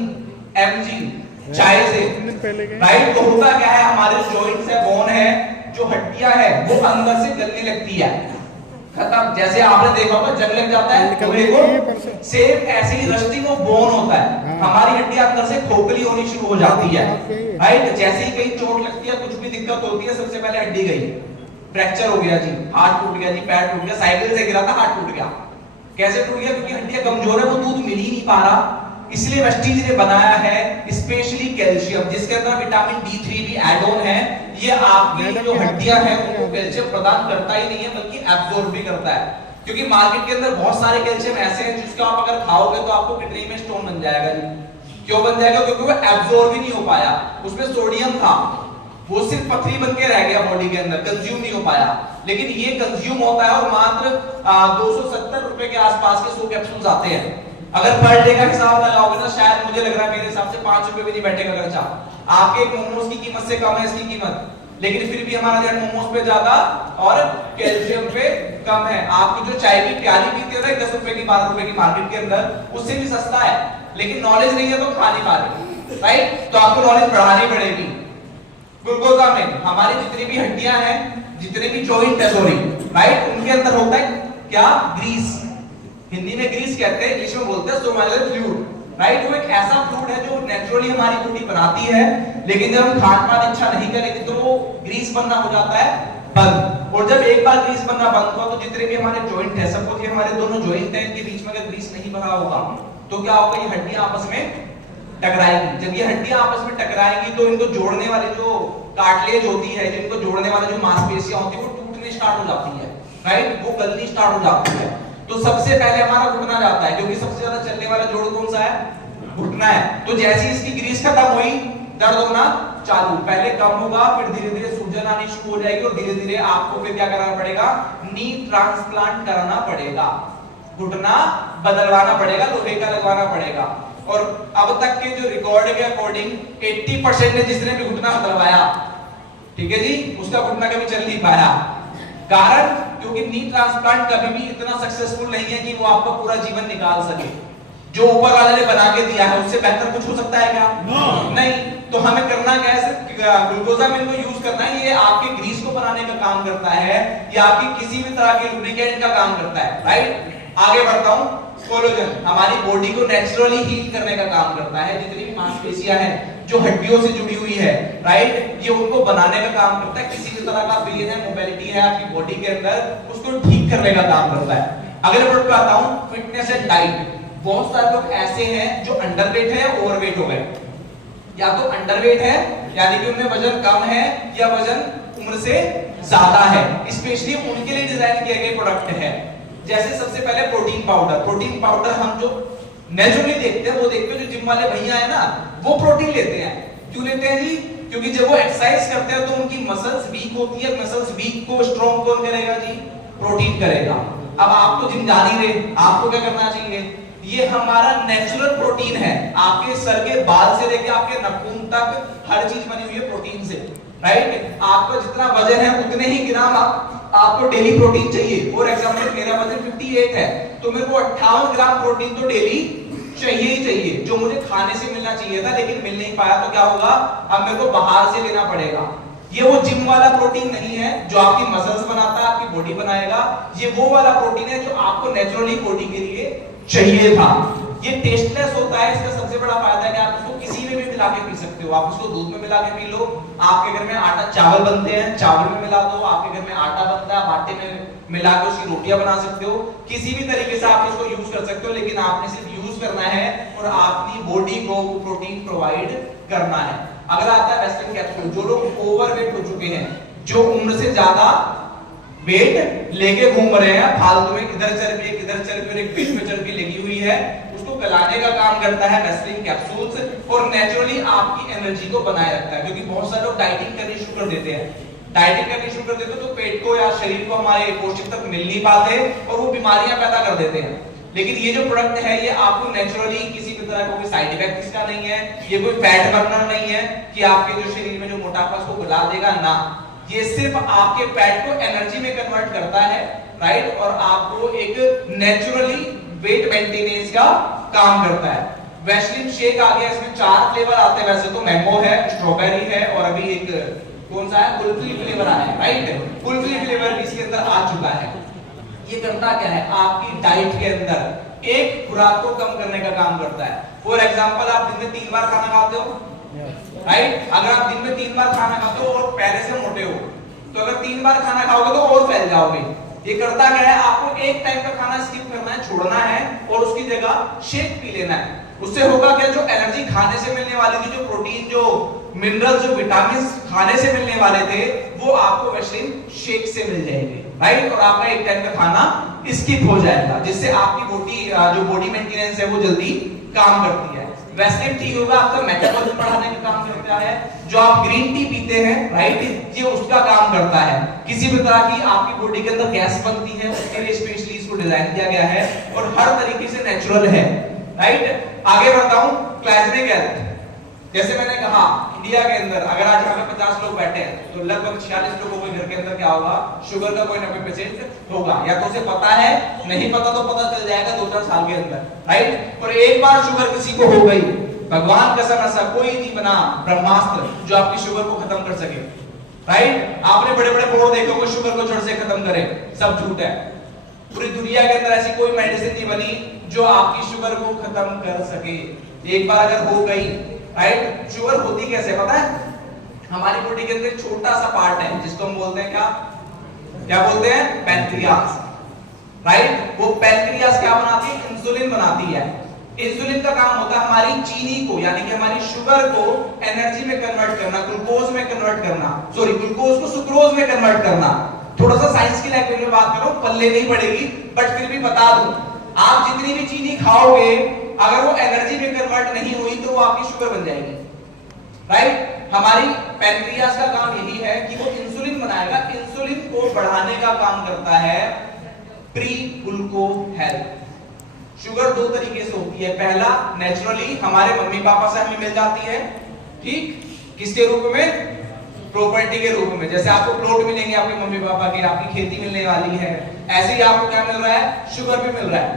mg चाय से, राइट। तो होता क्या है, हमारे जॉइंट्स है, बोन है, जो हड्डियां है, वो अंदर से गलने लगती है, खत्म। जैसे आपने देखा होगा जंग लग जाता है लोहे को, सेम ऐसे ही रस्टिंग ऑफ बोन होता है, हमारी हड्डियां अंदर से खोखली होनी शुरू हो जाती है, राइट। जैसे ही कहीं चोट लगती है, कुछ भी दिक्कत होती है, सबसे पहले हड्डी गई, फ्रैक्चर हो गया जी, हाथ टूट गया जी, पैर टूट गया, साइकिल से गिरा था हाथ टूट गया। कैसे टूट गया? क्योंकि हड्डियां कमजोर है, वो दूध मिल ही नहीं पा रहा। इसलिए वेस्टीज ने बनाया है स्पेशली कैल्शियम, जिसके अंदर विटामिन D3 भी ऐड ऑन है। ये आपकी जो हड्डियां हैं उनको कैल्शियम प्रदान करता ही नहीं है, बल्कि एब्जॉर्ब भी करता है। क्योंकि मार्केट के अंदर बहुत सारे कैल्शियम ऐसे हैं जिसको आप अगर खाओगे तो आपको किडनी में स्टोन बन जाएगा जी। क्यों बन जाएगा? क्योंकि वो एब्जॉर्ब ही नहीं हो पाया, उसमें सोडियम था, वो सिर्फ पथरी बन के रह गया बॉडी के अंदर, कंज्यूम नहीं हो पाया। लेकिन ये कंज्यूम होता है और मात्र 270 रुपए के आसपास के 100 कैप्सूल्स आते हैं। अगर पर डे का हिसाब लगाओगे ना, शायद मुझे लग रहा है मेरे हिसाब से 5 रुपए भी नहीं बैठेगा खर्चा। आपके एक मोमोज की कीमत से कम है इसकी कीमत, लेकिन फिर भी हमारा ध्यान मोमोज पे ज्यादा और कैल्शियम पे कम है। आपकी जो चाय की प्याली पीते हो ना 10 रुपए की 12 रुपए की मार्केट के अंदर, उससे भी सस्ता है, लेकिन नॉलेज नहीं है तो खा नहीं पा रहे, राइट। तो आपको नॉलेज बढ़ानी पड़ेगी। ग्लूकोजामिन, हमारी जितनी भी हड्डियां हैं, जितने भी जॉइंट है सॉरी, राइट, उनके अंदर होता है क्या? ग्रीस। हिंदी में ग्रीस कहते हैं, इंग्लिश में बोलते हैं सोमाइलर फ्लूइड, राइट। वो एक ऐसा फ्लूइड है जो नेचुरली हमारी बॉडी बनाती है, लेकिन जब हम खान पान अच्छा नहीं करेंगे तो वो ग्रीस बनना हो जाता है बंद। और जब एक बार ग्रीस बनना बंद हुआ तो जितने भी हमारे जॉइंट है, सपोज हमारे दोनों जॉइंट हैं, इनके बीच में अगर ग्रीस नहीं भरा होगा तो क्या होगा? ये हड्डियां आपस में टकराएंगी। जब ये हड्डियां आपस में टकराएंगी तो इनको जोड़ने वाली जो कार्टिलेज होती है, जिनको जोड़ने वाली जो मांसपेशियां होती है, वो टूटने स्टार्ट हो जाती है, राइट, वो गलनी स्टार्ट हो जाती है। तो सबसे पहले हमारा घुटना जाता है, क्योंकि सबसे ज्यादा चलने वाला जोड़ कौन सा है? घुटना है। तो जैसे इसकी ग्रीस खत्म हुई, दर्द होना चालू, पहले कम होगा, फिर धीरे धीरे सूजन आनी शुरू हो जाएगी और धीरे धीरे आपको फिर क्या कराना पड़ेगा? नी ट्रांसप्लांट कराना पड़ेगा, घुटना बदलवाना पड़ेगा, लोहे का लगवाना पड़ेगा। और अब तक के जो रिकॉर्ड के अकॉर्डिंग 80% ने जिसने भी घुटना बदलवाया, ठीक है जी, उसका घुटना कभी चल नहीं पाया। कारण क्योंकि नी ट्रांसप्लांट कभी भी इतना सक्सेसफुल नहीं है कि वो आपका पूरा जीवन निकाल सके। जो ऊपर वाले ने बना के दिया है उससे बेहतर कुछ हो सकता है क्या? नहीं। तो हमें करना क्या है? ग्लूकोजामिन को यूज करना है। ये आपके ग्रीस को बनाने का काम करता है, या आपकी किसी भी तरह के लुब्रिकेंट का काम करता है, राइट। आगे बढ़ता हूं। कोलेजन हमारी बॉडी को नेचुरली हील करने का काम करता है। जितनी भी मांसपेशियां हैं जो हड्डियों से जुड़ी हुई है, राइट, ये उनको बनाने का काम करता है। किसी भी तरह का पेन है, मोबिलिटी है आपकी बॉडी के अंदर, उसको ठीक करने का काम करता है। अगले पॉइंट पे आता हूं, फिटनेस एंड डाइट। बहुत सारे लोग ऐसे हैं जो अंडरवेट है या ओवरवेट हो गए। या तो अंडरवेट है यानी कि उनमें वजन कम है, या वजन उम्र से ज्यादा है। स्पेशली उनके लिए डिजाइन किए गए प्रोडक्ट है। जैसे सबसे पहले प्रोटीन पाउडर। प्रोटीन पाउडर हम जो नेचुरली देखते हैं वो देखते हैं, जो जिम वाले भैया है ना वो प्रोटीन लेते हैं। क्यों लेते हैं जी? क्योंकि जब वो एक्सरसाइज करते हैं तो उनकी मसल्स वीक होती है। मसल्स वीक को स्ट्रॉन्ग कौन करेगा जी? प्रोटीन करेगा। अब आप तो जिम जा नहीं रहे, आपको क्या करना चाहिए? ये हमारा नेचुरल प्रोटीन है। आपके सर के बाल से लेके आपके नाखून तक हर चीज बनी हुई है प्रोटीन से, राइट। आपका जितना वजन है उतने ही ग्राम आपको डेली प्रोटीन चाहिए। फॉर एग्जांपल मेरा वजन 58 है, तो मेरे को 58 ग्राम प्रोटीन तो डेली चाहिए ही चाहिए, जो मुझे खाने से मिलना चाहिए था लेकिन मिल नहीं पाया। तो क्या होगा? अब मेरे को बाहर से लेना पड़ेगा। ये वो जिम वाला प्रोटीन नहीं है जो आपकी मसल्स बनाता है, आपकी बॉडी बनाएगा। ये वो वाला प्रोटीन है जो आपको नेचुरली बॉडी के लिए चाहिए था। ये टेस्टलेस होता है। इसका सबसे बड़ा फायदा है कि आप इसको किसी में भी मिला के पी सकते हो। आप इसको दूध में मिला के पी लो, आपके घर में आटा चावल बनते हैं, चावल में मिला दो, आपके घर में आटा बनता है, आटे में मिला के उसकी रोटियां बना सकते हो। किसी भी तरीके से आप इसको यूज कर सकते हो, लेकिन आपने सिर्फ यूज करना है और अपनी बॉडी को प्रोटीन प्रोवाइड करना है। अगला आता है रेस्लिंग कैप्सूल। जो लोग ओवरवेट हो चुके हैं, जो उम्र से ज्यादा वेट लेके घूम रहे हैं, फालतू में इधर चर्बी और एक पेट में चर्बी लगी हुई है, उसको गलाने का काम करता है रेस्लिंग कैप्सूल्स। और नेचुरली आपकी एनर्जी को बनाए रखता है। क्योंकि बहुत सारे लोग डाइटिंग करनी शुरू कर देते हैं, डाइटिंग करनी शुरू कर देते तो पेट को या शरीर को हमारे पौष्टिक तत्व मिल नहीं पाते और वो बीमारियां पैदा कर देते हैं। लेकिन ये जो प्रोडक्ट है ये आपको नेचुरली किसी भी तरह का कोई साइड इफेक्ट इसका नहीं है। ये कोई फैट बर्नर नहीं है कि आपके जो शरीर में जो मोटापा उसको गला देगा, ना। ये सिर्फ आपके फैट को एनर्जी में कन्वर्ट करता है, राइट, और आपको एक नेचुरली वेट मेंटेनेंस का काम करता है। वैसलीन शेक आ गया, इसमें 4 फ्लेवर आते हैं। वैसे तो मैंगो है, स्ट्रॉबेरी है और अभी एक कौन सा है, कुल्फी फ्लेवर आया है, राइट। कुल्फी फ्लेवर भी इसके अंदर आ चुका है। ये करता क्या है? आपकी डाइट के अंदर एक खुराक को कम करने का काम करता है। फॉर एग्जांपल आप दिन में 3 बार खाना खाते हो, राइट? अगर आप दिन में 3 बार खाना खाते हो और पहले से मोटे हो, तो अगर 3 बार खाना खाओगे तो और फैल जाओगे। ये करता क्या है, आपको एक टाइम का खाना स्किप करना है, छोड़ना है और उसकी जगह शेक पी लेना है। उससे होगा क्या, जो एनर्जी खाने से मिलने वाली थी, जो प्रोटीन, जो मिनरल, जो विटामिन खाने से मिलने वाले थे, वो आपको मशीन शेक से मिल जाएंगे, राइट? और आपका एक टाइम का खाना स्किप हो जाएगा, जिससे आपकी बॉडी जो बॉडी मेंटेनेंस है वो जल्दी काम करती है। वैसे ठीक होगा, आपका मेटाबॉलिज्म बढ़ाने का काम करता है। जो आप ग्रीन टी पीते हैं, राइट, ये उसका काम करता है। किसी भी तरह की आपकी बॉडी के अंदर गैस बनती है, उसके लिए स्पेशली इसको डिजाइन किया गया है और हर तरीके से नेचुरल है, राइट? आगे बढ़ता हूं, क्लाइमेटिक हेल्थ। जैसे मैंने कहा, इंडिया के अंदर अगर आज यहाँ पे 50 लोग बैठे हैं तो लगभग 46 लोगों के घर के अंदर क्या होगा, शुगर का कोई 90% होगा। या तो उसे पता है, नहीं पता तो पता चल जाएगा 2-4 साल के अंदर, राइट? और एक बार शुगर किसी को हो गई, भगवान कसम ऐसा कोई नहीं बना ब्रह्मास्त्र जो आपकी शुगर को खत्म कर सके, राइट? आपने बड़े बड़े बोर्ड देखे होंगे, शुगर को जड़ से खत्म करे, सब झूठ है। पूरी दुनिया के अंदर ऐसी कोई मेडिसिन नहीं बनी जो आपकी शुगर को खत्म कर सके। एक बार अगर हो गई, राइट? शुगर होती कैसे पता है? हमारी बॉडी के अंदर एक छोटा सा पार्ट है जिसको हम बोलते हैं क्या बोलते हैं? Pancreas, right? वो पैनक्रियास क्या बनाती है? इंसुलिन बनाती है। इंसुलिन का काम होता है हमारी चीनी को, यानी कि हमारी शुगर को एनर्जी में कन्वर्ट करना, ग्लूकोज में कन्वर्ट करना, सॉरी, ग्लूकोज को सुक्रोज में कन्वर्ट करना। थोड़ा सा साइंस की लैंग्वेज में बात करो, पल्ले नहीं पड़ेगी, बट फिर भी बता दूं, आप जितनी भी चीनी खाओगे, अगर वो एनर्जी में कन्वर्ट नहीं हुई तो वो आपकी शुगर बन जाएगी, राइट? हमारी पैनक्रियास का काम यही है कि वो इंसुलिन बनाएगा। इंसुलिन को बढ़ाने का काम करता है प्री ग्लूको हेल्थ। शुगर 2 तरीके से होती है। पहला, नेचुरली हमारे मम्मी पापा से हमें मिल जाती है, ठीक? किसके रूप में? प्रॉपर्टी के रूप में। जैसे आपको प्लॉट मिलेंगे आपके मम्मी पापा के, आपकी खेती मिलने वाली है, ऐसे ही आपको क्या मिल रहा है? शुगर भी मिल रहा है,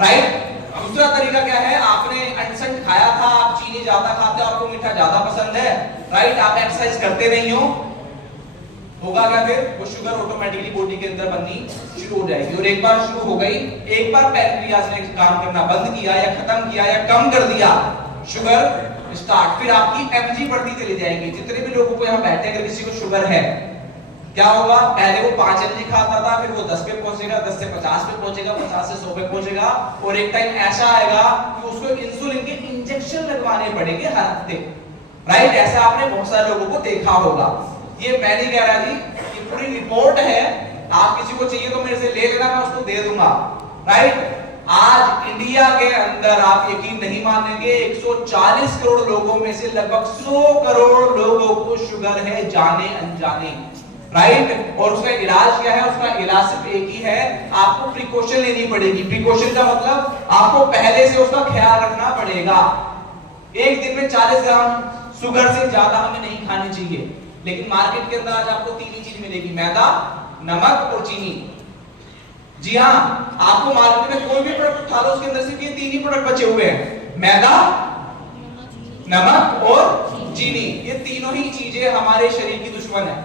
राइट? दूसरा तरीका क्या है, आपने अनसन खाया था, आप चीनी ज्यादा खाते हो, आपको मीठा ज्यादा पसंद है, राइट? आप एक्सरसाइज करते नहीं हो, होगा क्या फिर? वो शुगर ऑटोमेटिकली बॉडी के अंदर बननी शुरू हो जाएगी। और एक बार शुरू हो गई, एक बार पैनक्रियास ने काम करना बंद किया या खत्म किया या कम कर दिया, शुगर स्टार्ट, फिर आपकी एमजी बढ़ती चली जाएगी। जितने भी लोगों को यहाँ बैठे, अगर किसी को शुगर है, क्या होगा? पहले वो 5 mg खाता था, फिर वो 10 पे पहुंचेगा, 10 से 50 पे पहुंचेगा, 50 से 100 पे पहुंचेगा, और एक टाइम ऐसा आएगा कि उसको इंसुलिन के इंजेक्शन लगवाने पड़ेंगे हर हफ्ते, राइट? ऐसा आपने बहुत सारे लोगों को देखा होगा। ये मैं नहीं कह रहा जी, ये पूरी रिपोर्ट है। आप किसी को चाहिए तो मेरे से ले लेना, मैं उसको दे दूंगा, राइट? आज इंडिया के अंदर आप यकीन नहीं मानेंगे, 140 करोड़ लोगों में से लगभग 100 करोड़ लोगों को शुगर है, जाने अनजाने, राइट? और उसका इलाज क्या है? उसका इलाज सिर्फ एक ही है, आपको प्रिकॉशन लेनी पड़ेगी। प्रिकॉशन का मतलब आपको पहले से उसका ख्याल रखना पड़ेगा। एक दिन में 40 ग्राम शुगर से ज्यादा हमें नहीं खानी चाहिए, लेकिन मार्केट के अंदर आज आपको 3 ही चीज मिलेगी, मैदा, नमक और चीनी। जी हाँ, आपको मार्केट में कोई भी प्रोडक्ट उठा लो, उसके अंदर सिर्फ ये 3 ही प्रोडक्ट बचे हुए हैं, मैदा, नमक और चीनी। ये तीनों ही चीजें हमारे शरीर की दुश्मन है।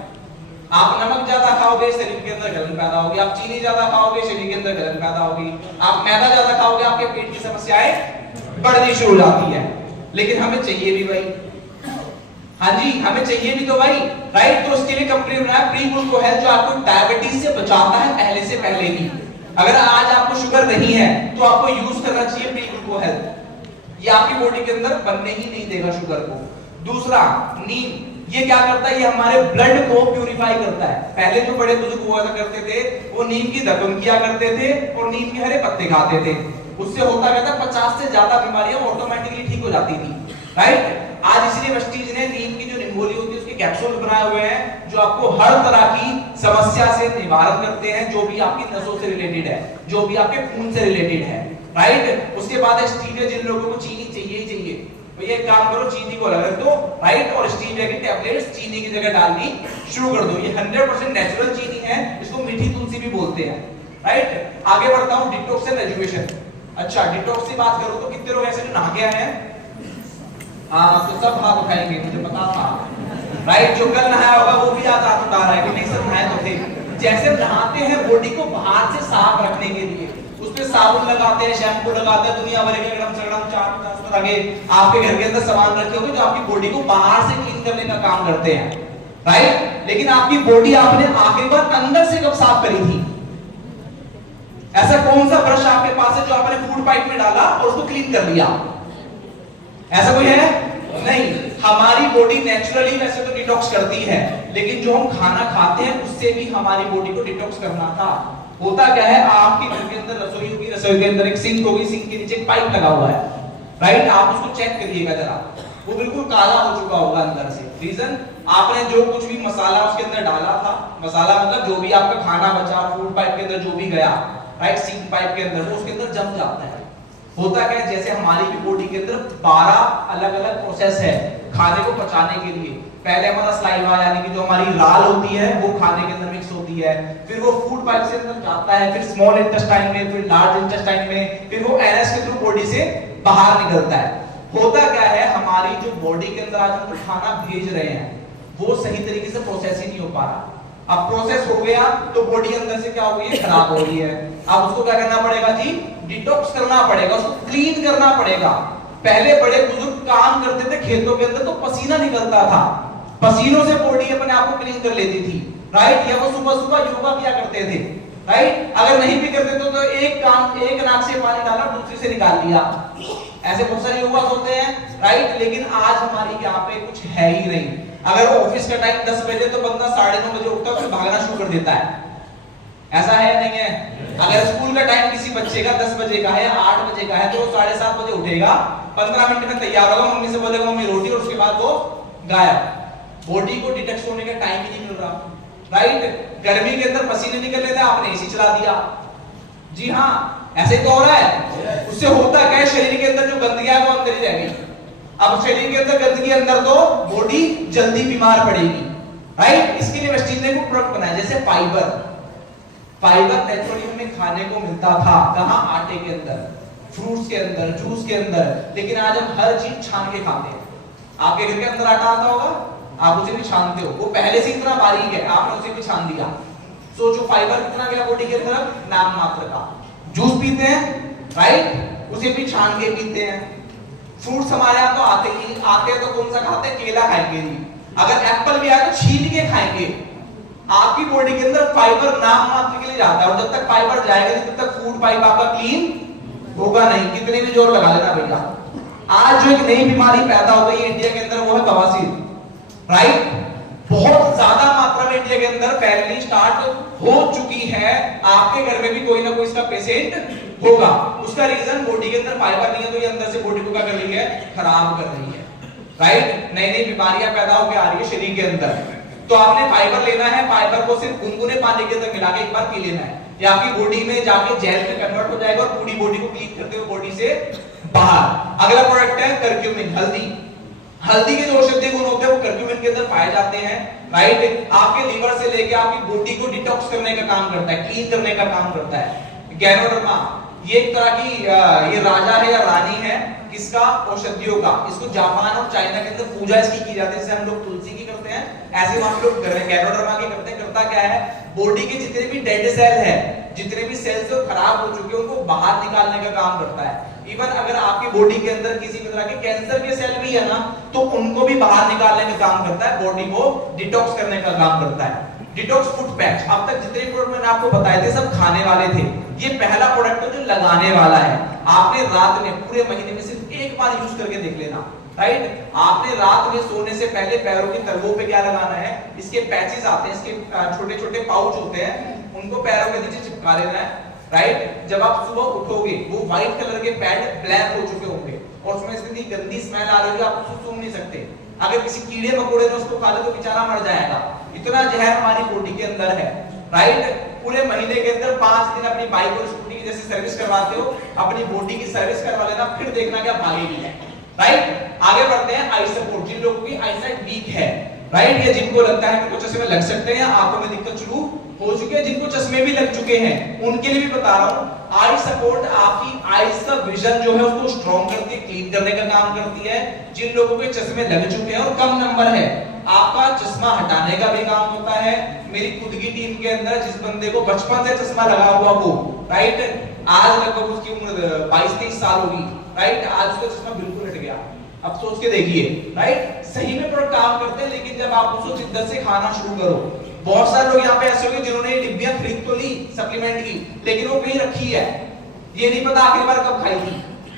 आप नमक ज्यादा खाओगे, शरीर के अंदर गलन पैदा होगी। आप चीनी ज्यादा खाओगे, शरीर के अंदर गलन पैदा होगी। आप मैदा ज्यादा खाओगे, आपके पेट की समस्याएं बढ़नी शुरू हो जाती है। लेकिन हमें चाहिए भी भाई, हाँ जी, हमें चाहिए भी तो भाई, राइट? तो उसके लिए कंपनी बनाया प्री ग्लूको हेल्थ, जो आपको डायबिटीज से बचाता है पहले से पहले ही। अगर आज आपको शुगर नहीं है तो आपको यूज करना चाहिए प्री ग्लूको हेल्थ। ये आपकी बॉडी के अंदर बनने ही नहीं देगा शुगर को। दूसरा, नीम। ये क्या करता है? ये हमारे ब्लड को प्यूरिफाई करता है। पहले जो बड़े बुजुर्ग हुआ करते थे, वो नीम की दफन किया करते थे और नीम के हरे पत्ते खाते थे। उससे होता क्या था? 50 से ज्यादा बीमारियां ऑटोमेटिकली ठीक हो जाती थी, राइट? आज इसलिए वेस्टीज ने नीम की जो निम्बोली होती है उसके कैप्सूल बनाए हुए हैं, जो आपको हर तरह की समस्या से निवारण करते हैं, जो भी आपकी नसों से रिलेटेड है, जो भी आपके खून से रिलेटेड है, राइट? उसके बाद स्टीविया, जिन लोगों को चीनी चाहिए ही चाहिए, तो ये काम करो, चीनी को अलग रख दो, राइट? और स्टीविया की टैबलेट्स चीनी की जगह डालनी शुरू कर दो। ये 100% नेचुरल चीनी है, इसको मीठी तुलसी भी बोलते हैं, राइट? आगे बढ़ता हूं, डिटॉक्स एंड रेजुकेशन। अच्छा, डिटॉक्स की बात करूं तो कितने लोग ऐसे जो नहा गया है? हाँ, तो सब हाथ उठाएंगे, मुझे पता था, राइट? जो कल नहाया होगा वो भी आज हाथ उठा रहा है कि नहीं सर नहाए तो थे। जैसे नहाते हैं बॉडी को बाहर से साफ रखने के लिए, उस पे साबुन लगाते हैं, शैम्पू लगाते हैं, दुनिया भर के गरम सगड़म 4-50 तरह के आपके घर के अंदर सामान रखे होंगे जो आपकी बॉडी को बाहर से क्लीन करने का काम करते हैं, राइट। लेकिन आपकी बॉडी आपने आखिरी बार अंदर से कब साफ करी थी? ऐसा कौन सा ब्रश आपके पास है जो आपने फूड पाइप में डाला और उसको क्लीन कर लिया? ऐसा कोई है? नहीं। हमारी बॉडी नेचुरली वैसे तो डिटॉक्स करती है, लेकिन जो हम खाना खाते हैं उससे भी हमारी बॉडी को डिटॉक्स करना था। होता क्या है, आपके घर के अंदर रसोई होगी, रसोई के अंदर एक सिंक होगी, सिंक के नीचे एक पाइप लगा हुआ है, राइट। आप उसको चेक करिएगा जरा, वो बिल्कुल काला हो चुका होगा अंदर से। रीजन, आपने जो कुछ भी मसाला उसके अंदर डाला था, मसाला मतलब जो भी आपका खाना बचा फूड पाइप के अंदर जो भी गया, राइट, सिंक पाइप के अंदर, वो उसके अंदर जम जाता है। होता क्या है, जैसे हमारी भी बॉडी के अंदर 12 अलग-अलग प्रोसेस है खाने को पचाने के लिए। पहले हमारा स्लाइवा यानी कि जो हमारी लाल होती है वो खाने के अंदर मिक्स होती है, फिर वो फूड पाइप से अंदर जाता है, फिर स्मॉल इंटेस्टाइन में, फिर लार्ज इंटेस्टाइन में, फिर वो एनएस के थ्रू बॉडी से बाहर निकलता है। होता क्या है, हमारी जो बॉडी के अंदर आज हम खाना भेज रहे हैं वो सही तरीके से प्रोसेस ही नहीं हो पा रहा। अब प्रोसेस हो गया तो बॉडी अंदर से क्या हो गई है, खराब हो गई है। अब उसको क्या करना पड़ेगा जी, डिटॉक्स करना पड़ेगा, उसको क्लीन करना पड़ेगा। पहले बड़े बुजुर्ग काम करते थे खेतों के अंदर तो पसीना निकलता था, पसीनों से बॉडी अपने आप को क्लीन कर लेती थी, राइट। या वो सुबह सुबह योगा किया करते थे, राइट। अगर नहीं भी करते तो एक नाक से पानी डाला दूसरी से निकाल लिया, ऐसे बहुत सारे योगा होते हैं, राइट। लेकिन आज हमारी यहाँ पे कुछ है ही नहीं। अगर ऑफिस का टाइम 10 बजे तो बंदा 9:30 बजे उठता है, फिर भागना शुरू कर देता है, ऐसा है या नहीं है? अगर स्कूल का टाइम किसी बच्चे का 10 बजे का है या 8 बजे का है तो वो 7:30 बजे उठेगा, 15 मिनट में तैयार होगा, मम्मी से बोलेगा मम्मी रोटी, और उसके बाद वो गायब। बॉडी को डिटॉक्स होने का टाइम ही नहीं मिल रहा, राइट। गर्मी के अंदर पसीने निकल रहे थे, आपने एसी चला दिया, जी हाँ, ऐसे तो हो रहा है। उससे होता क्या है, शरीर के अंदर जो गंदगी है वो अंदर ही रह गई। अब शरीर के अंदर गंदगी अंदर तो बॉडी जल्दी बीमार पड़ेगी, राइट। इसके लिए वेस्टीज ने कुछ प्रोडक्ट बनाया, जैसे फाइबर। फाइबर नेचुरली हमें खाने को मिलता था, कहां? आटे के अंदर, फ्रूट्स के अंदर, जूस के अंदर। लेकिन आज हम हर चीज छान के खाते हैं। आपके घर के अंदर आटा आता होगा, आप उसे भी छानते हो, वो पहले से इतना बारीक है, आपने उसे भी छान दिया। सोचो फाइबर कितना गया बॉडी के अंदर, नाम मात्र का। जूस पीते हैं, राइट, उसे भी छान के पीते हैं। फ्रूट्स हमारे यहाँ तो आते हैं तो कौन सा खाते हैं? केला खाएंगे जी। अगर एप्पल भी आए तो छील के खाएंगे। आपकी बॉडी के अंदर फाइबर नाम मात्र के लिए जाता है, और जब तक फाइबर जाएगा नहीं तब तक फूड पाइप आपका क्लीन होगा नहीं, कितने भी जोर लगा लेना भैया। आज जो एक नई बीमारी पैदा हो गई है इंडिया के अंदर, वो है बवासीर, राइट। बहुत ज्यादा मात्रा में इंडिया के अंदर फैलनी स्टार्ट हो चुकी है। आपके घर में भी कोई ना कोई इसका पेशेंट होगा। उसका रीजन बॉडी के अंदर फाइबर नहीं है, तो ये अंदर से बॉडी को क्या कर रही है? खराब कर रही है, राइट। नई नई बीमारियां पैदा होकर आ रही है शरीर के अंदर। तो आपने फाइबर लेना है, फाइबर को सिर्फ गुनगुने पानी के अंदर मिला के एक बार पी लेना है, ये आपकी बॉडी में जाके जेल में कन्वर्ट हो जाएगा और पूरी बॉडी को क्लीन करते हुए बॉडी से बाहर। अगला प्रोडक्ट है करक्यूमिन, हल्दी। हल्दी के जो औषधीय गुण होते हैं वो करक्यूमिन के अंदर पाए जाते हैं, राइट। आपके लीवर से लेके आपकी बॉडी को डिटॉक्स करने का काम करता है, क्लीन करने का काम करता है। गैनोडर्मा, ये एक तरह की ये राजा है या रानी है, किसका? औषधियों का। इसको जापान और चाइना के अंदर पूजा इसकी की जाती है, जैसे हम लोग तुलसी की करते हैं, ऐसे वहां लोग गैनोडर्मा की करते हैं। करता क्या है, बॉडी के जितने भी डेड सेल है, जितने भी सेल्स जो खराब हो चुके हैं उनको बाहर निकालने का काम करता है। इवन अगर आपकी बॉडी के अंदर किसी भी तरह के कैंसर के सेल भी है ना, तो उनको भी बाहर निकालने का काम करता है, बॉडी को डिटॉक्स करने का काम करता है। डिटॉक्स फुट पैच, अब तक जितने प्रोडक्ट मैंने आपको बताए थे सब खाने वाले थे, ये पहला प्रोडक्ट है जो लगाने वाला है। आपने रात में पूरे महीने में सिर्फ एक बार यूज करके देख लेना, राइट। आपने रात में सोने से पहले पैरों की तलवों पे क्या लगाना है, इसके पैचेस आते हैं, इसके छोटे छोटे पाउच होते हैं, उनको पैरों के नीचे चिपका लेना है, राइट। जब आप सुबह उठोगे वो व्हाइट कलर के पैड ब्लैक हो चुके होंगे और उसमें इतनी गंदी स्मेल आ रही है आप उसको सूंघ नहीं सकते। अगर किसी कीड़े मकोड़े ने उसको खा लिया तो बेचारा मर जाएगा, इतना जहर हमारी बॉडी के अंदर है, राइट। पूरे महीने के अंदर 5 दिन अपनी बाइक और स्कूटी की जैसे सर्विस करवाते हो, अपनी बॉडी की सर्विस करवा लेना, फिर देखना क्या भागेगी, राइट। आगे बढ़ते हैं आई सपोर्ट, जिन लोगों की आईसाइट वीक है, राइट, या जिनको लगता है कि कुछ चश्मे लग सकते हैं या आंखों में दिक्कत शुरू हो चुकी है, जिनको चश्मे भी लग चुके हैं उनके लिए भी बता रहा हूं, आई सपोर्ट आपकी आईज का विजन जो है उसको स्ट्रॉन्ग करती है, क्लीन करने का काम करती है। जिन लोगों के चश्मे लग चुके हैं और कम नंबर है, आपका चश्मा हटाने का भी काम होता है। मेरी खुद की टीम के अंदर जिस बंदे को बचपन से चश्मा लगा हुआ वो, राइट, आज लगभग उसकी उम्र 22-23 साल होगी, राइट। आज उसका चश्मा बिल्कुल हट गया। अब सोच के देखिए, राइट। सही में प्रोडक्ट काम करते हैं, लेकिन जब आप उसको शिद्दत से खाना शुरू करो, बहुत सारे लोग यहाँ पे ऐसे होंगे जिन्होंने ये डिब्बियां खरीद तो ली सप्लीमेंट की, लेकिन वो कहीं रखी है, ये नहीं पता आखिरी बार कब खाई थी,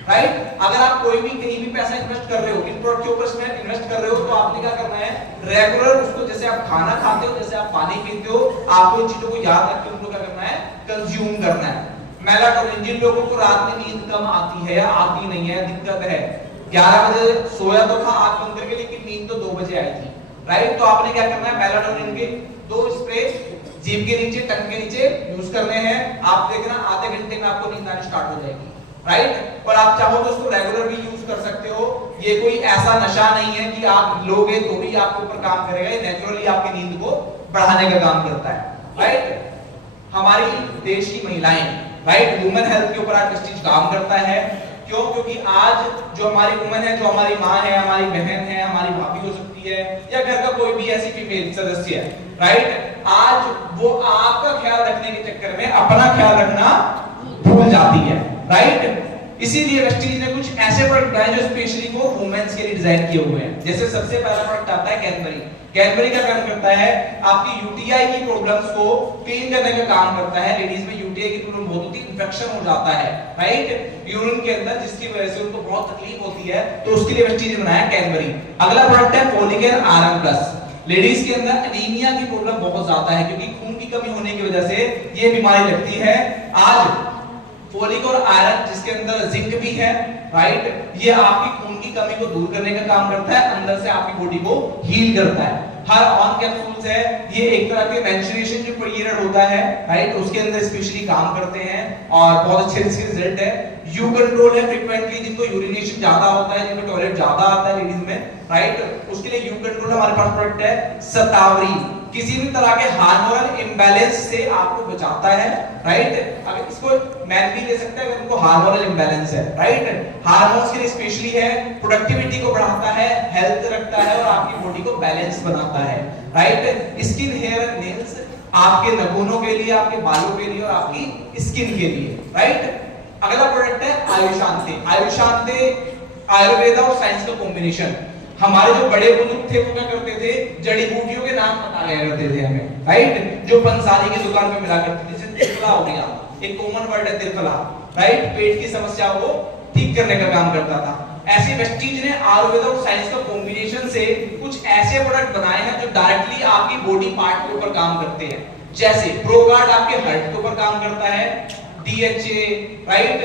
राइट। अगर आप कोई भी कहीं भी पैसा इन्वेस्ट कर रहे हो, इन प्रोडक्ट के ऊपर इसमें इन्वेस्ट कर रहे हो, तो आपने क्या करना है, रेगुलर उसको, जैसे आप खाना खाते हो, जैसे आप पानी पीते हो, आपको इन चीजों को याद रख के उनको क्या करना है, कंज्यूम करना है। मेलाटोनिन, जिन लोगों को रात में नींद कम आती है या आती नहीं है, दिक्कत है, 11 बजे सोया तो था आंख बंद करके, लेकिन नींद तो 2 बजे आई थी, राइट। तो आपने क्या करना है, मेलाटोनिन के 2 स्प्रे जीभ के नीचे, टंग के नीचे यूज करने हैं। आप देखना आधे घंटे में आपको नींद आनी स्टार्ट हो जाएगी, राइट। और आप चाहो तो उसको रेगुलर भी यूज कर सकते हो। ये कोई ऐसा नशा नहीं है कि आप लोगे तो भी आपके ऊपर काम करेगा, ये नेचुरली आपकी नींद को बढ़ाने का काम करता है, राइट। हमारी देश की महिलाएं, राइट, वुमेन हेल्थ के ऊपर आज प्रेस्टीज काम करता है। क्यों? क्योंकि आज जो हमारी वुमेन है, जो हमारी माँ है, हमारी बहन है, हमारी भाभी हो सकती है, या घर का कोई भी ऐसी फीमेल सदस्य है, राइट, आज वो आपका ख्याल रखने के चक्कर में अपना ख्याल रखना भूल जाती है, राइट। इसीलिए वेस्टीज ने कुछ ऐसे प्रोडक्ट बनाए जो स्पेशली वो वुमेन्स के लिए डिजाइन किए हुए हैं। जैसे सबसे पहला प्रोडक्ट आता है कैडबरी। कैडबरी का काम करता है आपकी यूटीआई की प्रॉब्लम्स को क्लीन करने का काम करता है। लेडीज में यूटीआई की प्रॉब्लम बहुत होती है, इंफेक्शन हो जाता है, राइट, यूरिन के अंदर, जिसकी वजह से उनको बहुत तकलीफ होती है, तो उसके लिए वेस्टीज ने बनाया कैडबरी। अगला प्रोडक्ट है फॉलिकल आयरन प्लस। लेडीज के अंदर एनीमिया की प्रॉब्लम बहुत ज्यादा है, क्योंकि खून की कमी होने की वजह से ये बीमारी लगती है। आज फोलिक और आयरन, जिसके अंदर जिंक भी है, राइट, ये आपकी खून की कमी को दूर करने का काम करता है, अंदर से आपकी बॉडी को हील करता है। हर ऑन कैप्सूल्स है, ये एक तरह के मेंस्ट्रुएशन जो पीरियड होता है, राइट, उसके अंदर स्पेशली काम करते हैं और बहुत अच्छे रिजल्ट है। यू कंट्रोल है, फ्रीक्वेंटली जिनको यूरिनेशन ज्यादा होता है, जिनको टॉयलेट ज्यादा आता है लेडीज में, राइट, उसके लिए यू कंट्रोल हमारे पास प्रोडक्ट है। शतावरी किसी भी तरह के हार्मोनल इंबैलेंस से आपको बचाता है, राइट। अगर इसको मैन भी ले सकते हैं अगर उनको हार्मोनल इंबैलेंस है, राइट। हार्मोन्स के लिए स्पेशली है, प्रोडक्टिविटी को बढ़ाता है, हेल्थ रखता है और आपकी बॉडी को बैलेंस बनाता है, right. Skin, hair and nails, आपके नाखूनों के लिए, आपके बालों के लिए और आपकी स्किन के लिए, राइट। अगला प्रोडक्ट है आयुषांते। आयुषांते आयुर्वेदा और साइंस का कॉम्बिनेशन। हमारे जो बड़े बुजुर्ग थे वो क्या करते थे, जड़ी बूटियों के नाम बताया करते थे हमें, राइट, जो पंसारी की दुकान पे मिला करते थे। जैसे त्रिफला हो गया, एक कॉमन वर्ड है त्रिफला, राइट, पेट की समस्याओं को ठीक करने का काम करता था। ऐसे वेस्टीज ने आयुर्वेदा और साइंस का कॉम्बिनेशन से कुछ ऐसे प्रोडक्ट बनाए हैं जो डायरेक्टली आपकी बॉडी पार्ट के ऊपर काम करते हैं। जैसे प्रोगार्ड आपके हार्ट के ऊपर काम करता है, DHA, राइट,